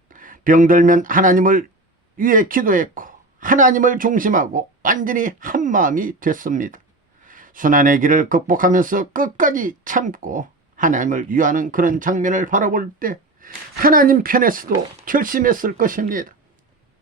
병들면 하나님을 위해 기도했고 하나님을 중심하고 완전히 한마음이 됐습니다. 순환의 길을 극복하면서 끝까지 참고 하나님을 위하는 그런 장면을 바라볼 때 하나님 편에서도 결심했을 것입니다.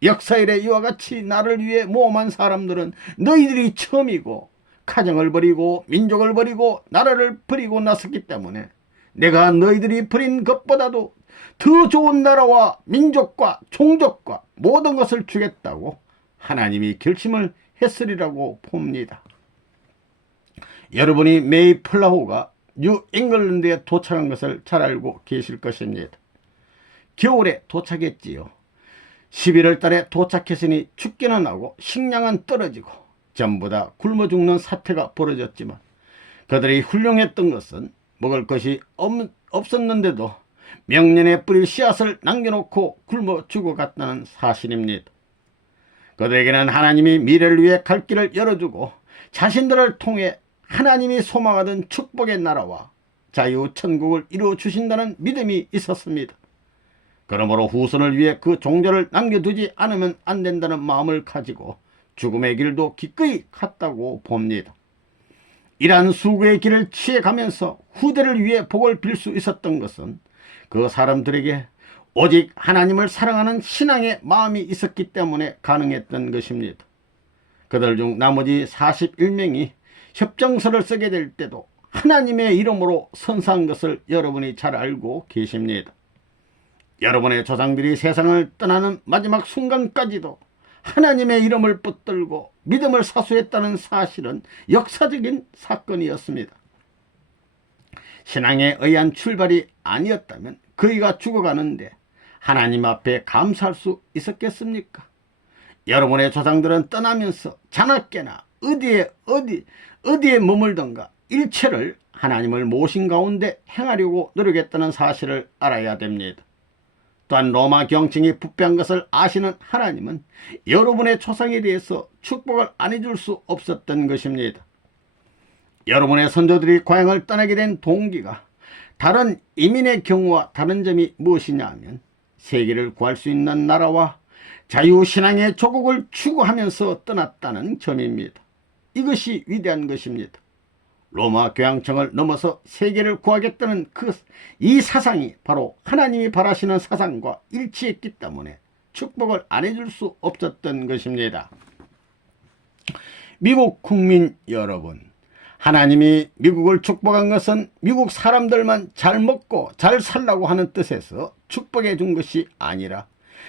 역사일에 이와 같이 나를 위해 모험한 사람들은 너희들이 처음이고 가정을 버리고 민족을 버리고 나라를 버리고 나섰기 때문에 내가 너희들이 버린 것보다도 더 좋은 나라와 민족과 종족과 모든 것을 주겠다고 하나님이 결심을 했으리라고 봅니다. 여러분이 메이플라워가 뉴잉글랜드에 도착한 것을 잘 알고 계실 것입니다. 겨울에 도착했지요. 11월 달에 도착했으니 춥기는 하고 식량은 떨어지고 전부 다 굶어 죽는 사태가 벌어졌지만 그들이 훌륭했던 것은 먹을 것이 없었는데도 명년에 뿌릴 씨앗을 남겨놓고 굶어 죽어갔다는 사실입니다. 그들에게는 하나님이 미래를 위해 갈 길을 열어주고 자신들을 통해 하나님이 소망하던 축복의 나라와 자유 천국을 이루어 주신다는 믿음이 있었습니다. 그러므로 후손을 위해 그 종자를 남겨두지 않으면 안 된다는 마음을 가지고 죽음의 길도 기꺼이 갔다고 봅니다. 이러한 수고의 길을 취해가면서 후대를 위해 복을 빌 수 있었던 것은 그 사람들에게 오직 하나님을 사랑하는 신앙의 마음이 있었기 때문에 가능했던 것입니다. 그들 중 나머지 41명이 협정서를 쓰게 될 때도 하나님의 이름으로 선사한 것을 여러분이 잘 알고 계십니다. 여러분의 조상들이 세상을 떠나는 마지막 순간까지도 하나님의 이름을 붙들고 믿음을 사수했다는 사실은 역사적인 사건이었습니다. 신앙에 의한 출발이 아니었다면 그이가 죽어가는데 하나님 앞에 감사할 수 있었겠습니까? 여러분의 조상들은 떠나면서 자나깨나 어디에 머물던가 일체를 하나님을 모신 가운데 행하려고 노력했다는 사실을 알아야 됩니다. 또한 로마 경칭이 부패한 것을 아시는 하나님은 여러분의 조상에 대해서 축복을 안 해줄 수 없었던 것입니다. 여러분의 선조들이 고향을 떠나게 된 동기가 다른 이민의 경우와 다른 점이 무엇이냐 하면 세계를 구할 수 있는 나라와 자유신앙의 조국을 추구하면서 떠났다는 점입니다. 이것이 위대한 것입니다. 로마 교황청을 넘어서 세계를 구하겠다는 이 사상이 바로 하나님이 바라시는 사상과 일치했기 때문에 축복을 안 해줄 수 없었던 것입니다. 미국 국민 여러분, 하나님이 미국을 축복한 것은 미국 사람들만 잘 먹고 잘 살라고 하는 뜻에서 축복해 준 것이 아니라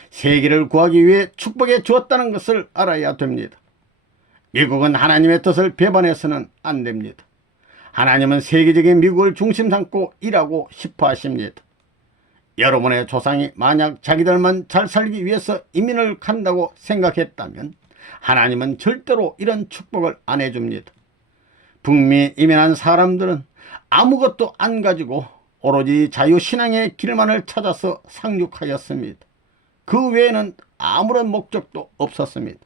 세계를 구하기 위해 축복해 주었다는 것을 알아야 됩니다. 미국은 하나님의 뜻을 배반해서는 안 됩니다. 하나님은 세계적인 미국을 중심 삼고 일하고 싶어 하십니다. 여러분의 조상이 만약 자기들만 잘 살기 위해서 이민을 간다고 생각했다면 하나님은 절대로 이런 축복을 안 해줍니다. 북미 이민한 사람들은 아무것도 안 가지고 오로지 자유신앙의 길만을 찾아서 상륙하였습니다. 그 외에는 아무런 목적도 없었습니다.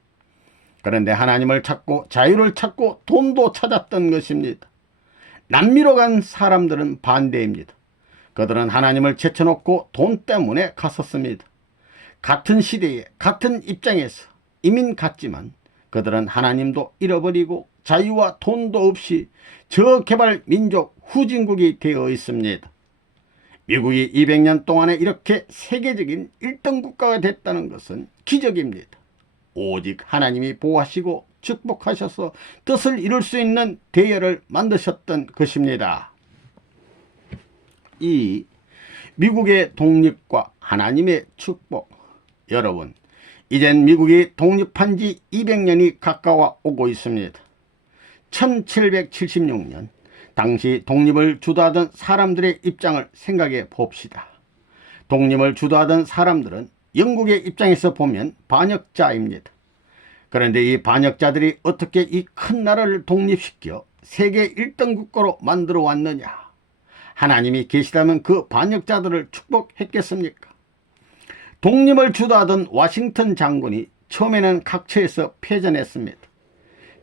그런데 하나님을 찾고 자유를 찾고 돈도 찾았던 것입니다. 남미로 간 사람들은 반대입니다. 그들은 하나님을 제쳐놓고 돈 때문에 갔었습니다. 같은 시대에 같은 입장에서 이민 갔지만 그들은 하나님도 잃어버리고 자유와 돈도 없이 저개발 민족 후진국이 되어 있습니다. 미국이 200년 동안에 이렇게 세계적인 1등 국가가 됐다는 것은 기적입니다. 오직 하나님이 보호하시고 축복하셔서 뜻을 이룰 수 있는 대열을 만드셨던 것입니다. 이 미국의 독립과 하나님의 축복, 여러분, 이젠 미국이 독립한 지 200년이 가까워 오고 있습니다. 1776년 당시 독립을 주도하던 사람들의 입장을 생각해 봅시다. 독립을 주도하던 사람들은 영국의 입장에서 보면 반역자입니다. 그런데 이 반역자들이 어떻게 이 큰 나라를 독립시켜 세계 1등 국가로 만들어 왔느냐? 하나님이 계시다면 그 반역자들을 축복했겠습니까? 독립을 주도하던 워싱턴 장군이 처음에는 각처에서 패전했습니다.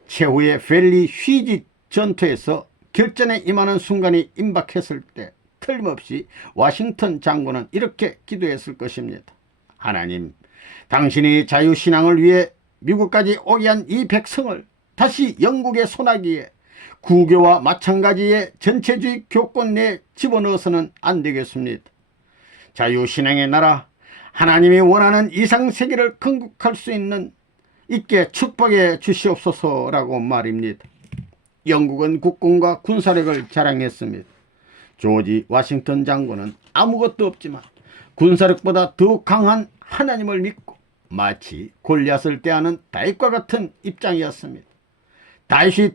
최후의 벨리 휘지 전투에서 결전에 임하는 순간이 임박했을 때 틀림없이 워싱턴 장군은 이렇게 기도했을 것입니다. 하나님, 당신이 자유신앙을 위해 미국까지 오게 한 이 백성을 다시 영국의 손아귀에 구교와 마찬가지의 전체주의 교권 내에 집어넣어서는 안 되겠습니다. 자유신앙의 나라, 하나님이 원하는 이상세계를 건국할 수 있게 축복해 주시옵소서라고 말입니다. 영국은 국군과 군사력을 자랑했습니다. 조지 워싱턴 장군은 아무것도 없지만 군사력보다 더욱 강한 하나님을 믿고 마치 골리앗을 대하는 다윗과 같은 입장이었습니다. 다윗이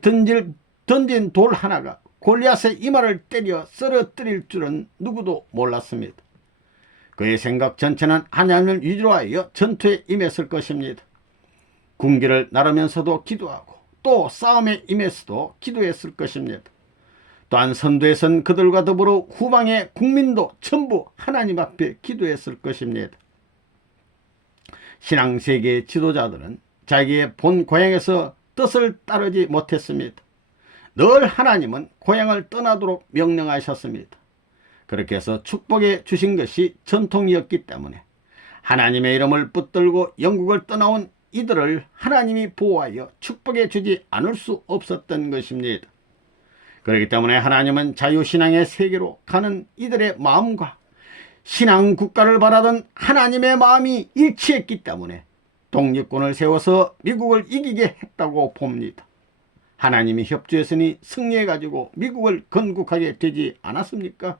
던진 돌 하나가 골리앗의 이마를 때려 쓰러뜨릴 줄은 누구도 몰랐습니다. 그의 생각 전체는 하나님을 위로하여 전투에 임했을 것입니다. 군기를 나르면서도 기도하고 또 싸움에 임해서도 기도했을 것입니다. 또한 선두에선 그들과 더불어 후방의 국민도 전부 하나님 앞에 기도했을 것입니다. 신앙세계의 지도자들은 자기의 본 고향에서 뜻을 따르지 못했습니다. 늘 하나님은 고향을 떠나도록 명령하셨습니다. 그렇게 해서 축복해 주신 것이 전통이었기 때문에 하나님의 이름을 붙들고 영국을 떠나온 이들을 하나님이 보호하여 축복해 주지 않을 수 없었던 것입니다. 그렇기 때문에 하나님은 자유신앙의 세계로 가는 이들의 마음과 신앙국가를 바라던 하나님의 마음이 일치했기 때문에 독립군을 세워서 미국을 이기게 했다고 봅니다. 하나님이 협조했으니 승리해가지고 미국을 건국하게 되지 않았습니까?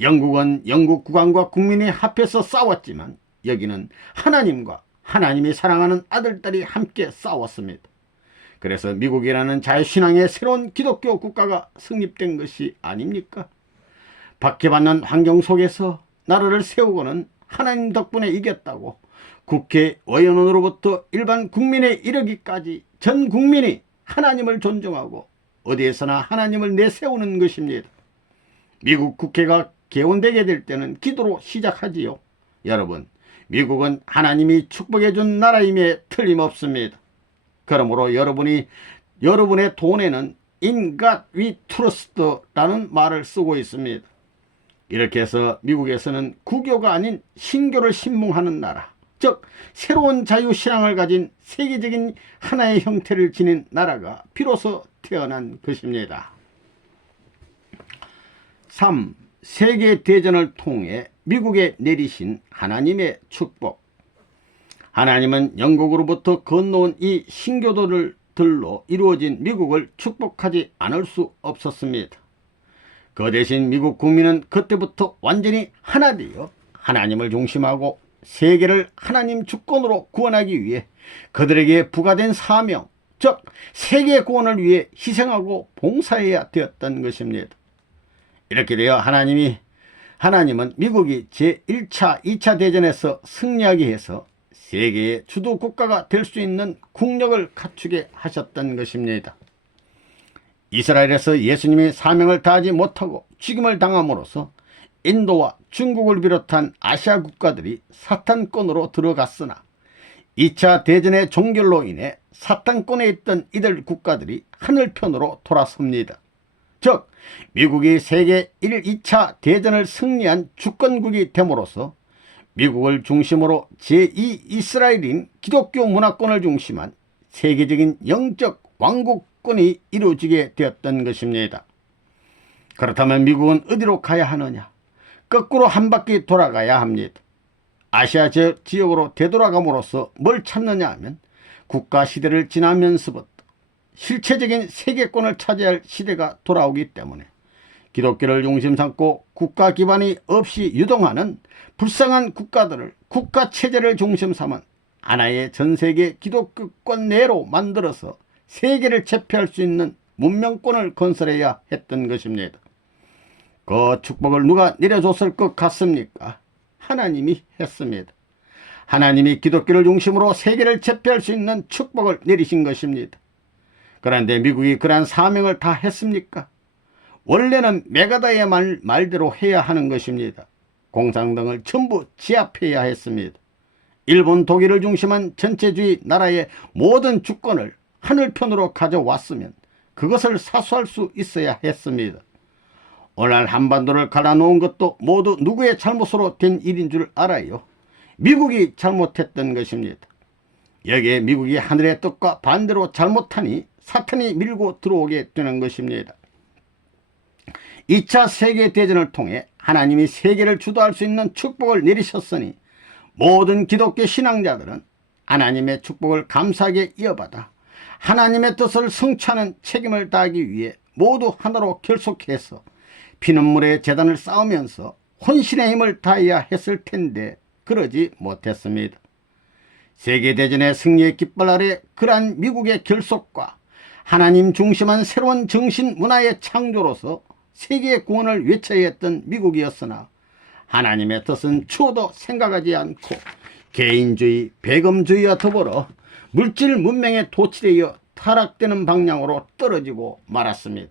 영국은 영국 국왕과 국민이 합해서 싸웠지만 여기는 하나님과 하나님이 사랑하는 아들딸이 함께 싸웠습니다. 그래서 미국이라는 자유신앙의 새로운 기독교 국가가 성립된 것이 아닙니까? 박해받는 환경 속에서 나라를 세우고는 하나님 덕분에 이겼다고 국회의원으로부터 일반 국민에 이르기까지 전 국민이 하나님을 존중하고 어디에서나 하나님을 내세우는 것입니다. 미국 국회가 개원되게 될 때는 기도로 시작하지요. 여러분, 미국은 하나님이 축복해 준 나라임에 틀림없습니다. 그러므로 여러분의 돈에는 In God we trust라는 말을 쓰고 있습니다. 이렇게 해서 미국에서는 구교가 아닌 신교를 신봉하는 나라, 즉 새로운 자유신앙을 가진 세계적인 하나의 형태를 지닌 나라가 비로소 태어난 것입니다. 3. 세계대전을 통해 미국에 내리신 하나님의 축복. 하나님은 영국으로부터 건너온 이 신교도들로 이루어진 미국을 축복하지 않을 수 없었습니다. 그 대신 미국 국민은 그때부터 완전히 하나 되어 하나님을 중심하고 세계를 하나님 주권으로 구원하기 위해 그들에게 부과된 사명, 즉 세계 구원을 위해 희생하고 봉사해야 되었던 것입니다. 이렇게 되어 하나님은 미국이 제1차, 2차 대전에서 승리하게 해서 세계의 주도 국가가 될 수 있는 국력을 갖추게 하셨던 것입니다. 이스라엘에서 예수님이 사명을 다하지 못하고 죽임을 당함으로써 인도와 중국을 비롯한 아시아 국가들이 사탄권으로 들어갔으나 2차 대전의 종결로 인해 사탄권에 있던 이들 국가들이 하늘편으로 돌아섭니다. 즉 미국이 세계 1, 2차 대전을 승리한 주권국이 됨으로써 미국을 중심으로 제2 이스라엘인 기독교 문화권을 중심한 세계적인 영적 왕국권이 이루어지게 되었던 것입니다. 그렇다면 미국은 어디로 가야 하느냐? 거꾸로 한 바퀴 돌아가야 합니다. 아시아 지역으로 되돌아감으로써 뭘 찾느냐 하면 국가 시대를 지나면서부터 실체적인 세계권을 차지할 시대가 돌아오기 때문에 기독교를 중심 삼고 국가 기반이 없이 유동하는 불쌍한 국가들을 국가체제를 중심 삼은 하나의 전세계 기독교권 내로 만들어서 세계를 제패할 수 있는 문명권을 건설해야 했던 것입니다. 그 축복을 누가 내려줬을 것 같습니까? 하나님이 했습니다. 하나님이 기독교를 중심으로 세계를 제패할 수 있는 축복을 내리신 것입니다. 그런데 미국이 그러한 사명을 다 했습니까? 원래는 메가다의 말대로 해야 하는 것입니다. 공산당을 전부 제압해야 했습니다. 일본, 독일을 중심한 전체주의 나라의 모든 주권을 하늘편으로 가져왔으면 그것을 사수할 수 있어야 했습니다. 오늘 한반도를 갈아놓은 것도 모두 누구의 잘못으로 된 일인 줄 알아요. 미국이 잘못했던 것입니다. 여기에 미국이 하늘의 뜻과 반대로 잘못하니 사탄이 밀고 들어오게 되는 것입니다. 2차 세계대전을 통해 하나님이 세계를 주도할 수 있는 축복을 내리셨으니 모든 기독교 신앙자들은 하나님의 축복을 감사하게 이어받아 하나님의 뜻을 성취하는 책임을 다하기 위해 모두 하나로 결속해서 피눈물의 제단을 쌓으면서 혼신의 힘을 다해야 했을 텐데 그러지 못했습니다. 세계대전의 승리의 깃발 아래 그러한 미국의 결속과 하나님 중심한 새로운 정신 문화의 창조로서 세계의 구원을 외쳐야 했던 미국이었으나 하나님의 뜻은 추호도 생각하지 않고 개인주의, 배금주의와 더불어 물질 문명에 도취되어 타락되는 방향으로 떨어지고 말았습니다.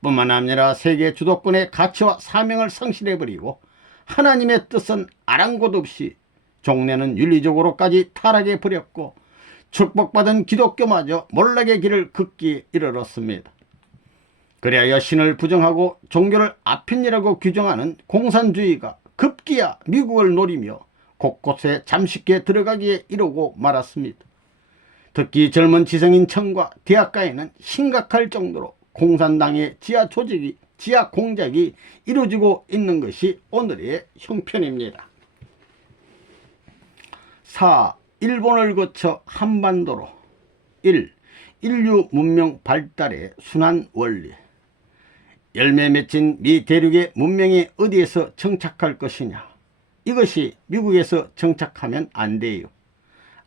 뿐만 아니라 세계 주도권의 가치와 사명을 상실해버리고 하나님의 뜻은 아랑곳 없이 종래는 윤리적으로까지 타락해 버렸고 축복받은 기독교마저 몰락의 길을 걷기에 이르렀습니다. 그리하여 신을 부정하고 종교를 아편이라고 규정하는 공산주의가 급기야 미국을 노리며 곳곳에 잠식해 들어가기에 이르고 말았습니다. 특히 젊은 지성인층과 대학가에는 심각할 정도로 공산당의 지하 조직이, 지하 공작이 이루어지고 있는 것이 오늘의 형편입니다. 4. 일본을 거쳐 한반도로. 1. 인류 문명 발달의 순환 원리. 열매 맺힌 미 대륙의 문명이 어디에서 정착할 것이냐. 이것이 미국에서 정착하면 안 돼요.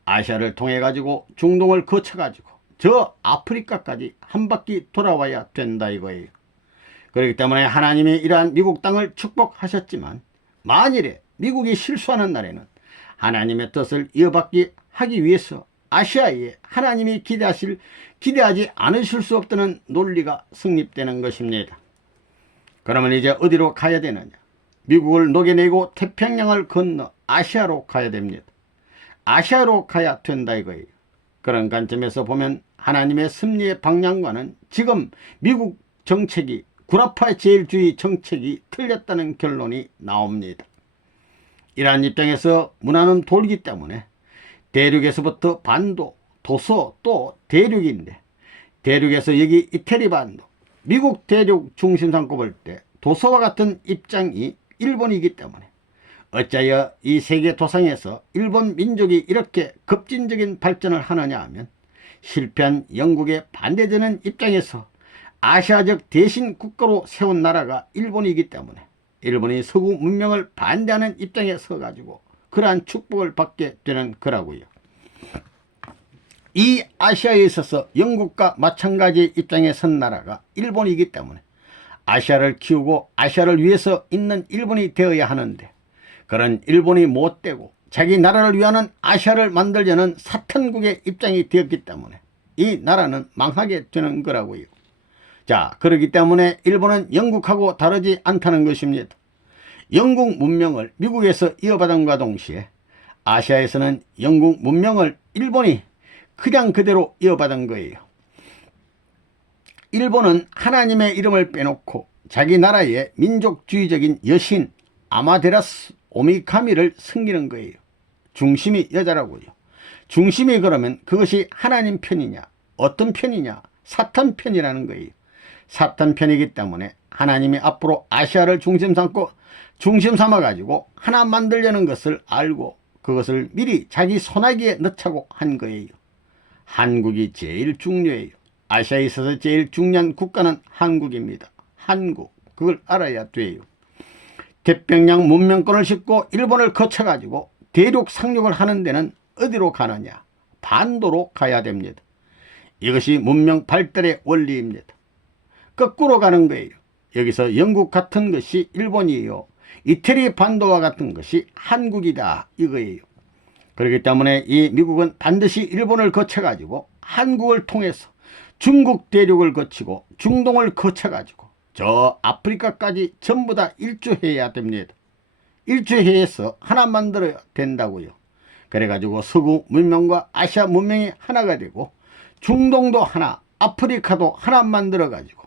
아시아를 통해 가지고 중동을 거쳐 가지고 저 아프리카까지 한 바퀴 돌아와야 된다 이거예요. 그렇기 때문에 하나님이 이러한 미국 땅을 축복하셨지만 만일에 미국이 실수하는 날에는 하나님의 뜻을 이어받기 하기 위해서 아시아에 하나님이 기대하지 않으실 수 없다는 논리가 성립되는 것입니다. 그러면 이제 어디로 가야 되느냐? 미국을 녹여내고 태평양을 건너 아시아로 가야 됩니다. 아시아로 가야 된다 이거예요. 그런 관점에서 보면 하나님의 섭리의 방향과는 지금 미국 정책이 구라파 제일주의 정책이 틀렸다는 결론이 나옵니다. 이러한 입장에서 문화는 돌기 때문에 대륙에서부터 반도, 도서, 또 대륙인데 대륙에서 여기 이태리 반도, 미국 대륙 중심 삼고 볼 때 도서와 같은 입장이 일본이기 때문에 어찌하여 이 세계 도상에서 일본 민족이 이렇게 급진적인 발전을 하느냐 하면 실패한 영국의 반대되는 입장에서 아시아적 대신 국가로 세운 나라가 일본이기 때문에 일본이 서구 문명을 반대하는 입장에 서가지고 그러한 축복을 받게 되는 거라고요. 이 아시아에 있어서 영국과 마찬가지 입장에 선 나라가 일본이기 때문에 아시아를 키우고 아시아를 위해서 있는 일본이 되어야 하는데 그런 일본이 못되고 자기 나라를 위하는 아시아를 만들려는 사탄국의 입장이 되었기 때문에 이 나라는 망하게 되는 거라고요. 자, 그렇기 때문에 일본은 영국하고 다르지 않다는 것입니다. 영국 문명을 미국에서 이어받음과 동시에 아시아에서는 영국 문명을 일본이 그냥 그대로 이어받은 거예요. 일본은 하나님의 이름을 빼놓고 자기 나라의 민족주의적인 여신 아마테라스 오미카미를 섬기는 거예요. 중심이 여자라고요. 중심이 그러면 그것이 하나님 편이냐 어떤 편이냐 사탄 편이라는 거예요. 사탄 편이기 때문에 하나님이 앞으로 아시아를 중심 삼아 가지고 하나 만들려는 것을 알고 그것을 미리 자기 소나기에 넣자고 한 거예요. 한국이 제일 중요해요. 아시아에 있어서 제일 중요한 국가는 한국입니다. 한국, 그걸 알아야 돼요. 태평양 문명권을 싣고 일본을 거쳐가지고 대륙 상륙을 하는 데는 어디로 가느냐? 반도로 가야 됩니다. 이것이 문명 발달의 원리입니다. 거꾸로 가는 거예요. 여기서 영국 같은 것이 일본이에요. 이태리 반도와 같은 것이 한국이다 이거예요. 그렇기 때문에 이 미국은 반드시 일본을 거쳐가지고 한국을 통해서 중국 대륙을 거치고 중동을 거쳐가지고 저 아프리카까지 전부 다 일주해야 됩니다. 일주해서 하나 만들어야 된다고요. 그래가지고 서구 문명과 아시아 문명이 하나가 되고 중동도 하나, 아프리카도 하나 만들어가지고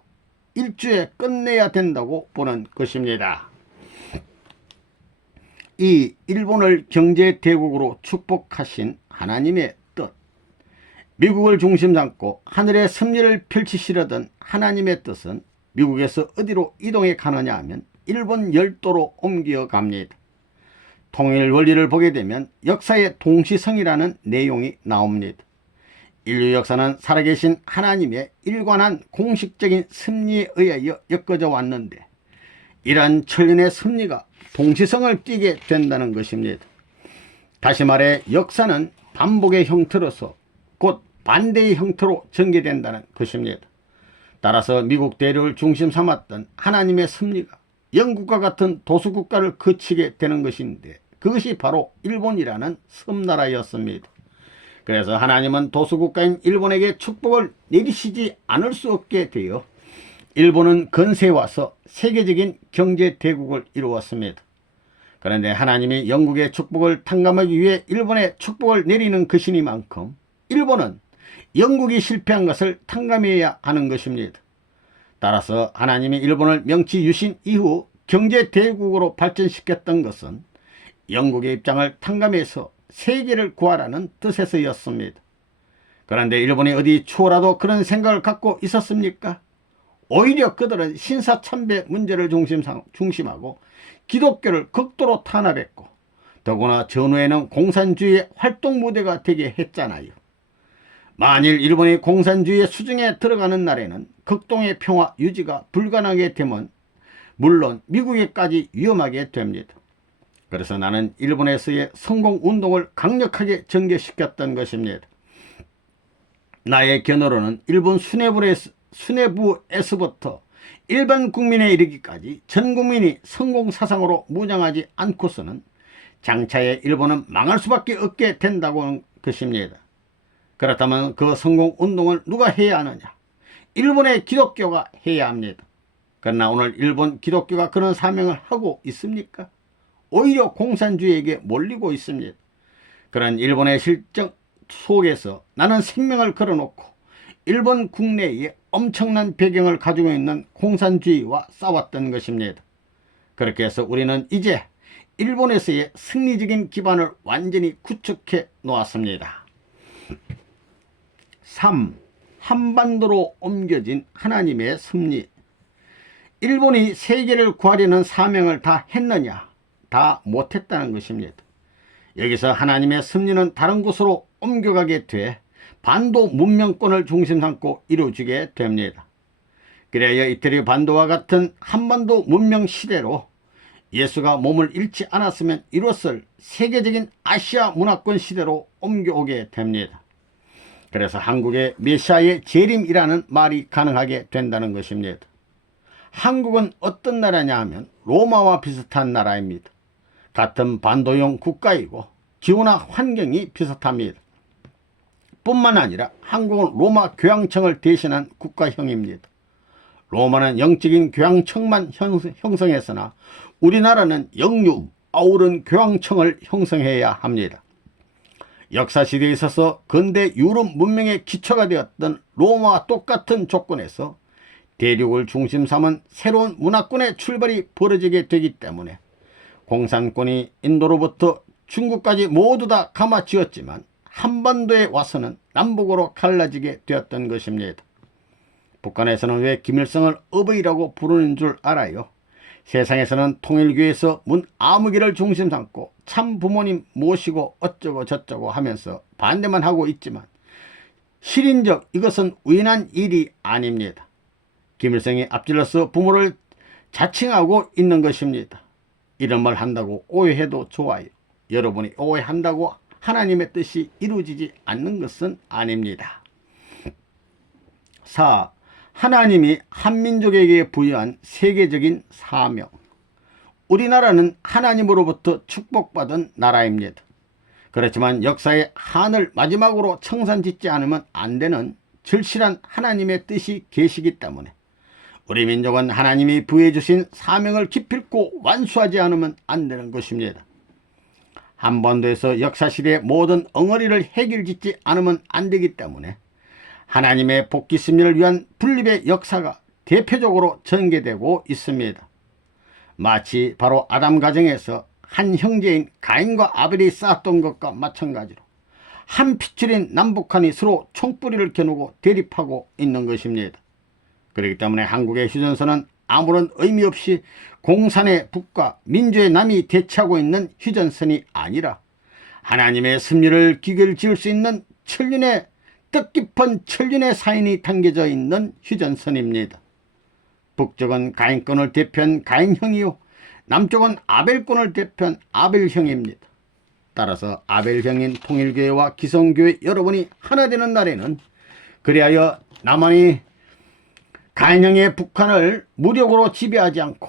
일주에 끝내야 된다고 보는 것입니다. 이 일본을 경제대국으로 축복하신 하나님의 뜻, 미국을 중심 삼고 하늘의 섭리를 펼치시려던 하나님의 뜻은 미국에서 어디로 이동해 가느냐 하면 일본 열도로 옮겨갑니다. 통일 원리를 보게 되면 역사의 동시성이라는 내용이 나옵니다. 인류 역사는 살아계신 하나님의 일관한 공식적인 섭리에 의하여 엮어져 왔는데 이러한 천륜의 섭리가 동시성을 띠게 된다는 것입니다. 다시 말해 역사는 반복의 형태로서 곧 반대의 형태로 전개된다는 것입니다. 따라서 미국 대륙을 중심 삼았던 하나님의 섭리가 영국과 같은 도수국가를 거치게 되는 것인데 그것이 바로 일본이라는 섬나라였습니다. 그래서 하나님은 도수국가인 일본에게 축복을 내리시지 않을 수 없게 되어 일본은 건세에 와서 세계적인 경제대국을 이루었습니다. 그런데 하나님이 영국의 축복을 탕감하기 위해 일본에 축복을 내리는 것이니만큼 일본은 영국이 실패한 것을 탕감해야 하는 것입니다. 따라서 하나님이 일본을 명치 유신 이후 경제대국으로 발전시켰던 것은 영국의 입장을 탕감해서 세계를 구하라는 뜻에서였습니다. 그런데 일본이 어디 추호라도 그런 생각을 갖고 있었습니까? 오히려 그들은 신사참배 문제를 중심하고 기독교를 극도로 탄압했고 더구나 전후에는 공산주의의 활동 무대가 되게 했잖아요. 만일 일본이 공산주의의 수중에 들어가는 날에는 극동의 평화 유지가 불가능하게 되면 물론 미국에까지 위험하게 됩니다. 그래서 나는 일본에서의 성공운동을 강력하게 전개시켰던 것입니다. 나의 견해로는 일본 수뇌부에서부터 일반 국민에 이르기까지 전 국민이 성공사상으로 무장하지 않고서는 장차에 일본은 망할 수밖에 없게 된다고 하는 것입니다. 그렇다면 그 성공운동을 누가 해야 하느냐? 일본의 기독교가 해야 합니다. 그러나 오늘 일본 기독교가 그런 사명을 하고 있습니까? 오히려 공산주의에게 몰리고 있습니다. 그런 일본의 실정 속에서 나는 생명을 걸어놓고 일본 국내에 엄청난 배경을 가지고 있는 공산주의와 싸웠던 것입니다. 그렇게 해서 우리는 이제 일본에서의 승리적인 기반을 완전히 구축해 놓았습니다. 3. 한반도로 옮겨진 하나님의 섭리. 일본이 세계를 구하려는 사명을 다 했느냐? 다 못했다는 것입니다. 여기서 하나님의 섭리는 다른 곳으로 옮겨가게 돼 반도 문명권을 중심 삼고 이루어지게 됩니다. 그래야 이태리 반도와 같은 한반도 문명 시대로 예수가 몸을 잃지 않았으면 이뤘을 세계적인 아시아 문화권 시대로 옮겨오게 됩니다. 그래서 한국의 메시아의 재림이라는 말이 가능하게 된다는 것입니다. 한국은 어떤 나라냐 하면 로마와 비슷한 나라입니다. 같은 반도형 국가이고 기후나 환경이 비슷합니다. 뿐만 아니라 한국은 로마 교황청을 대신한 국가형입니다. 로마는 영적인 교황청만 형성했으나 우리나라는 영육 아우른 교황청을 형성해야 합니다. 역사시대에 있어서 근대 유럽 문명의 기초가 되었던 로마와 똑같은 조건에서 대륙을 중심 삼은 새로운 문화권의 출발이 벌어지게 되기 때문에 공산권이 인도로부터 중국까지 모두 다 감아쥐었지만 한반도에 와서는 남북으로 갈라지게 되었던 것입니다. 북한에서는 왜 김일성을 어버이라고 부르는 줄 알아요? 세상에서는 통일교에서 문 아무개를 중심 삼고 참 부모님 모시고 어쩌고 저쩌고 하면서 반대만 하고 있지만 실인적 이것은 우연한 일이 아닙니다. 김일성이 앞질러서 부모를 자칭하고 있는 것입니다. 이런 말 한다고 오해해도 좋아요. 여러분이 오해한다고 하나님의 뜻이 이루어지지 않는 것은 아닙니다. 4. 하나님이 한민족에게 부여한 세계적인 사명. 우리나라는 하나님으로부터 축복받은 나라입니다. 그렇지만 역사의 한을 마지막으로 청산짓지 않으면 안 되는 절실한 하나님의 뜻이 계시기 때문에 우리 민족은 하나님이 부여해 주신 사명을 기필코 완수하지 않으면 안 되는 것입니다. 한반도에서 역사시대의 모든 엉어리를 해결짓지 않으면 안 되기 때문에 하나님의 복귀 승리를 위한 분립의 역사가 대표적으로 전개되고 있습니다. 마치 바로 아담 가정에서 한 형제인 가인과 아벨이 싸웠던 것과 마찬가지로 한 핏줄인 남북한이 서로 총뿌리를 겨누고 대립하고 있는 것입니다. 그렇기 때문에 한국의 휴전선은 아무런 의미 없이 공산의 북과 민주의 남이 대치하고 있는 휴전선이 아니라 하나님의 섭리를 귀결 지을 수 있는 천륜의 뜻깊은 천륜의 사인이 담겨져 있는 휴전선입니다. 북쪽은 가인권을 대표한 가인형이요 남쪽은 아벨권을 대표한 아벨형입니다. 따라서 아벨형인 통일교회와 기성교회 여러분이 하나 되는 날에는 그리하여 남한이 가인형의 북한을 무력으로 지배하지 않고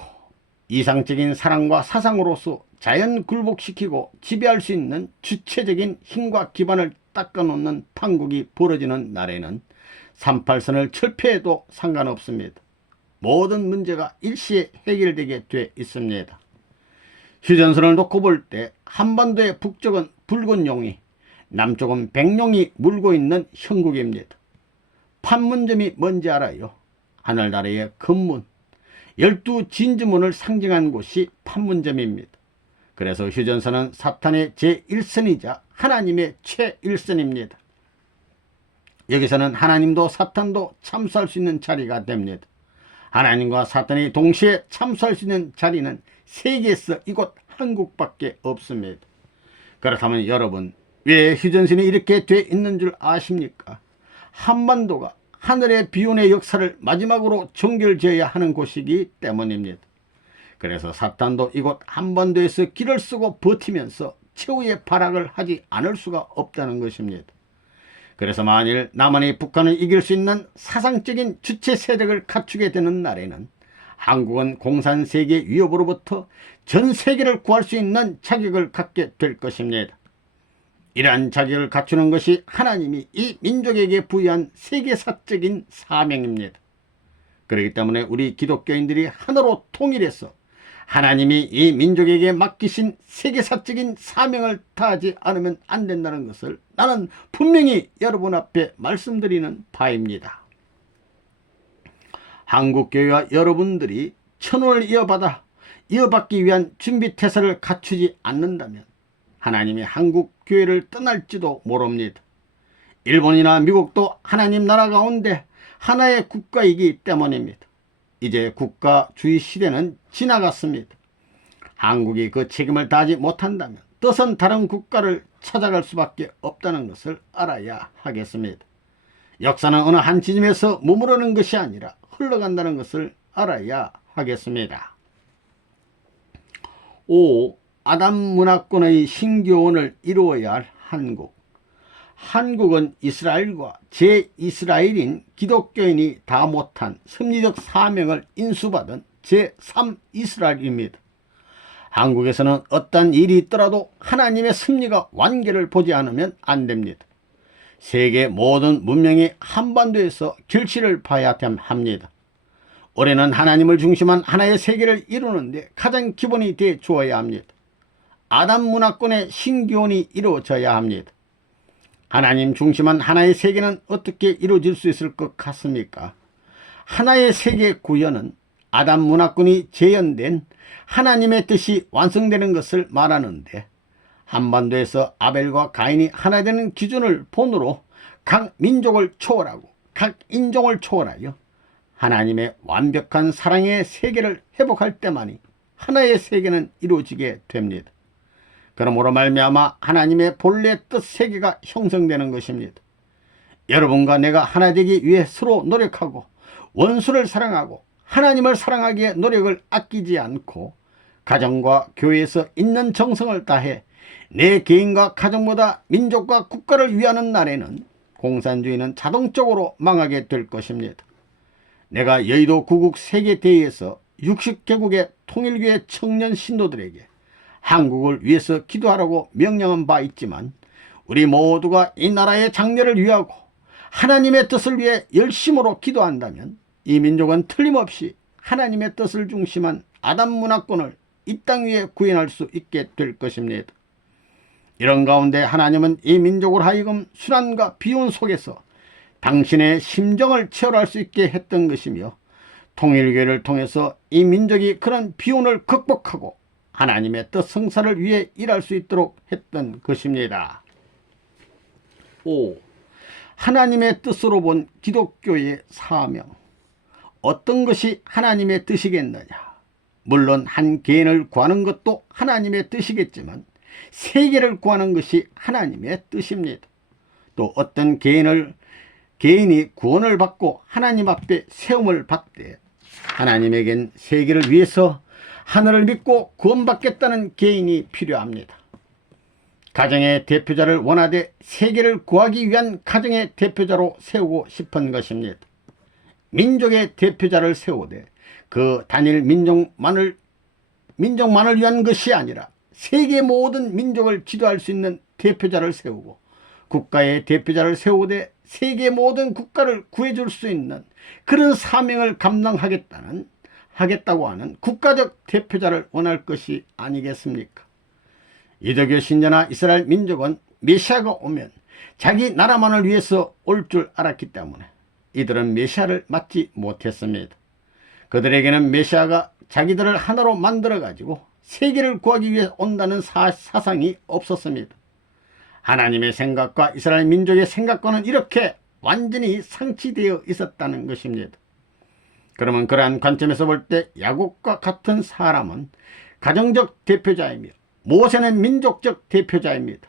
이상적인 사랑과 사상으로서 자연 굴복시키고 지배할 수 있는 주체적인 힘과 기반을 닦아놓는 판국이 벌어지는 날에는 38선을 철폐해도 상관없습니다. 모든 문제가 일시에 해결되게 돼 있습니다. 휴전선을 놓고 볼 때 한반도의 북쪽은 붉은 용이, 남쪽은 백룡이 물고 있는 형국입니다. 판문점이 뭔지 알아요? 하늘나라의 금문, 12진주문을 상징한 곳이 판문점입니다. 그래서 휴전선은 사탄의 제1선이자 하나님의 최1선입니다. 여기서는 하나님도 사탄도 참수할 수 있는 자리가 됩니다. 하나님과 사탄이 동시에 참수할 수 있는 자리는 세계에서 이곳 한국밖에 없습니다. 그렇다면 여러분, 왜 휴전선이 이렇게 돼 있는 줄 아십니까? 한반도가 하늘의 비운의 역사를 마지막으로 종결지어야 하는 곳이기 때문입니다. 그래서 사탄도 이곳 한반도에서 길을 쓰고 버티면서 최후의 발악을 하지 않을 수가 없다는 것입니다. 그래서 만일 남한이 북한을 이길 수 있는 사상적인 주체 세력을 갖추게 되는 날에는 한국은 공산세계 위협으로부터 전 세계를 구할 수 있는 자격을 갖게 될 것입니다. 이러한 자격을 갖추는 것이 하나님이 이 민족에게 부여한 세계사적인 사명입니다. 그렇기 때문에 우리 기독교인들이 하나로 통일해서 하나님이 이 민족에게 맡기신 세계사적인 사명을 다하지 않으면 안 된다는 것을 나는 분명히 여러분 앞에 말씀드리는 바입니다. 한국교회와 여러분들이 천원을 이어받기 위한 준비태세를 갖추지 않는다면 하나님이 한국교회를 떠날지도 모릅니다. 일본이나 미국도 하나님 나라 가운데 하나의 국가이기 때문입니다. 이제 국가주의 시대는 지나갔습니다. 한국이 그 책임을 다하지 못한다면 뜻은 다른 국가를 찾아갈 수밖에 없다는 것을 알아야 하겠습니다. 역사는 어느 한 지점에서 머무르는 것이 아니라 흘러간다는 것을 알아야 하겠습니다. 5. 아담 문화권의 신교원을 이루어야 할 한국. 한국은 이스라엘과 제2이스라엘인 기독교인이 다 못한 섭리적 사명을 인수받은 제3이스라엘입니다. 한국에서는 어떤 일이 있더라도 하나님의 섭리가 완결을 보지 않으면 안 됩니다. 세계 모든 문명이 한반도에서 결실을 봐야 합니다. 올해는 하나님을 중심한 하나의 세계를 이루는데 가장 기본이 돼 주어야 합니다. 아담 문화권의 신교원이 이루어져야 합니다. 하나님 중심한 하나의 세계는 어떻게 이루어질 수 있을 것 같습니까? 하나의 세계 구현은 아담 문화권이 재현된 하나님의 뜻이 완성되는 것을 말하는데, 한반도에서 아벨과 가인이 하나 되는 기준을 본으로 각 민족을 초월하고 각 인종을 초월하여 하나님의 완벽한 사랑의 세계를 회복할 때만이 하나의 세계는 이루어지게 됩니다. 그러므로 말미암아 하나님의 본래 뜻 세계가 형성되는 것입니다. 여러분과 내가 하나 되기 위해 서로 노력하고 원수를 사랑하고 하나님을 사랑하기에 노력을 아끼지 않고 가정과 교회에서 있는 정성을 다해 내 개인과 가정보다 민족과 국가를 위하는 날에는 공산주의는 자동적으로 망하게 될 것입니다. 내가 여의도 구국 세계대회에서 60개국의 통일교회 청년 신도들에게 한국을 위해서 기도하라고 명령한 바 있지만, 우리 모두가 이 나라의 장래를 위하고 하나님의 뜻을 위해 열심으로 기도한다면 이 민족은 틀림없이 하나님의 뜻을 중심한 아담 문화권을 이 땅 위에 구현할 수 있게 될 것입니다. 이런 가운데 하나님은 이 민족을 하여금 순환과 비운 속에서 당신의 심정을 체험할 수 있게 했던 것이며, 통일교회를 통해서 이 민족이 그런 비운을 극복하고 하나님의 뜻 성사를 위해 일할 수 있도록 했던 것입니다. 5. 하나님의 뜻으로 본 기독교의 사명. 어떤 것이 하나님의 뜻이겠느냐? 물론 한 개인을 구하는 것도 하나님의 뜻이겠지만 세계를 구하는 것이 하나님의 뜻입니다. 또 어떤 개인이 구원을 받고 하나님 앞에 세움을 받되 하나님에겐 세계를 위해서 하늘을 믿고 구원받겠다는 개인이 필요합니다. 가정의 대표자를 원하되 세계를 구하기 위한 가정의 대표자로 세우고 싶은 것입니다. 민족의 대표자를 세우되 그 단일 민족만을 위한 것이 아니라 세계 모든 민족을 지도할 수 있는 대표자를 세우고, 국가의 대표자를 세우되 세계 모든 국가를 구해줄 수 있는 그런 사명을 하겠다고 하는 국가적 대표자를 원할 것이 아니겠습니까? 유대교 신자나 이스라엘 민족은 메시아가 오면 자기 나라만을 위해서 올 줄 알았기 때문에 이들은 메시아를 맞지 못했습니다. 그들에게는 메시아가 자기들을 하나로 만들어 가지고 세계를 구하기 위해 온다는 사상이 없었습니다. 하나님의 생각과 이스라엘 민족의 생각과는 이렇게 완전히 상치되어 있었다는 것입니다. 그러면 그러한 관점에서 볼 때 야곱과 같은 사람은 가정적 대표자이며 모세는 민족적 대표자입니다.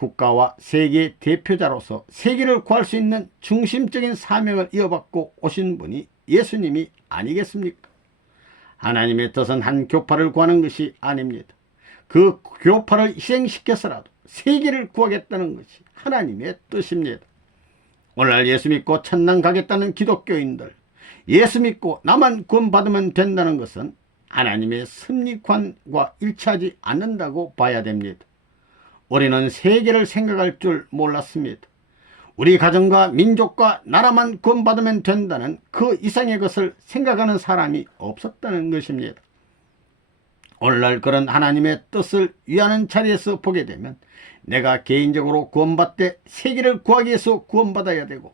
국가와 세계 대표자로서 세계를 구할 수 있는 중심적인 사명을 이어받고 오신 분이 예수님이 아니겠습니까? 하나님의 뜻은 한 교파를 구하는 것이 아닙니다. 그 교파를 희생시켜서라도 세계를 구하겠다는 것이 하나님의 뜻입니다. 오늘날 예수 믿고 천당 가겠다는 기독교인들, 예수 믿고 나만 구원받으면 된다는 것은 하나님의 섭리관과 일치하지 않는다고 봐야 됩니다. 우리는 세계를 생각할 줄 몰랐습니다. 우리 가정과 민족과 나라만 구원받으면 된다는 그 이상의 것을 생각하는 사람이 없었다는 것입니다. 오늘날 그런 하나님의 뜻을 위하는 자리에서 보게 되면 내가 개인적으로 구원받되 세계를 구하기 위해서 구원받아야 되고,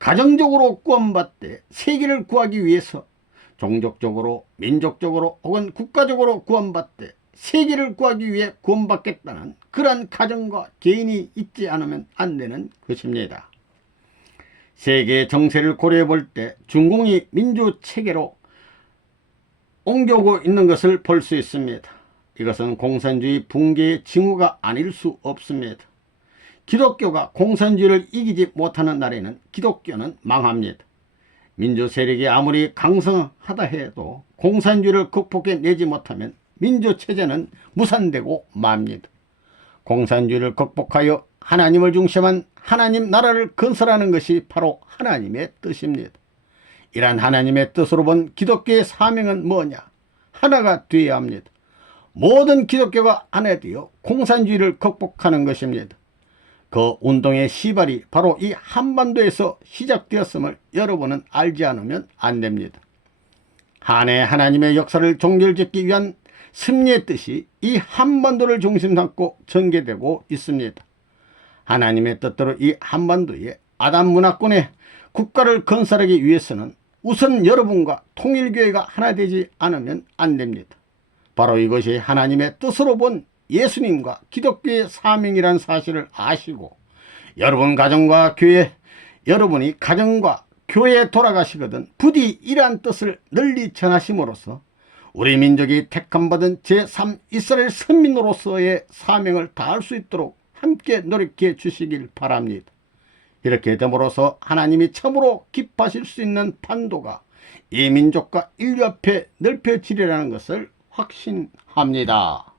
가정적으로 구원받되 세계를 구하기 위해서 종족적으로, 민족적으로 혹은 국가적으로 구원받되 세계를 구하기 위해 구원받겠다는 그러한 가정과 개인이 있지 않으면 안 되는 것입니다. 세계 정세를 고려해 볼 때 중공이 민주체계로 옮겨오고 있는 것을 볼 수 있습니다. 이것은 공산주의 붕괴의 징후가 아닐 수 없습니다. 기독교가 공산주의를 이기지 못하는 날에는 기독교는 망합니다. 민주 세력이 아무리 강성하다 해도 공산주의를 극복해내지 못하면 민주체제는 무산되고 맙니다. 공산주의를 극복하여 하나님을 중심한 하나님 나라를 건설하는 것이 바로 하나님의 뜻입니다. 이러한 하나님의 뜻으로 본 기독교의 사명은 뭐냐? 하나가 되어야 합니다. 모든 기독교가 하나 되어 공산주의를 극복하는 것입니다. 그 운동의 시발이 바로 이 한반도에서 시작되었음을 여러분은 알지 않으면 안 됩니다. 한해 하나님의 역사를 종결짓기 위한 승리의 뜻이 이 한반도를 중심 삼고 전개되고 있습니다. 하나님의 뜻대로 이 한반도에 아담 문화권의 국가를 건설하기 위해서는 우선 여러분과 통일교회가 하나 되지 않으면 안 됩니다. 바로 이것이 하나님의 뜻으로 본 예수님과 기독교의 사명이라는 사실을 아시고, 여러분 가정과 교회, 여러분이 가정과 교회에 돌아가시거든 부디 이러한 뜻을 널리 전하심으로써 우리 민족이 택함받은 제3 이스라엘 선민으로서의 사명을 다할 수 있도록 함께 노력해 주시길 바랍니다. 이렇게 됨으로써 하나님이 참으로 기뻐하실 수 있는 판도가 이 민족과 인류 앞에 넓혀지리라는 것을 확신합니다.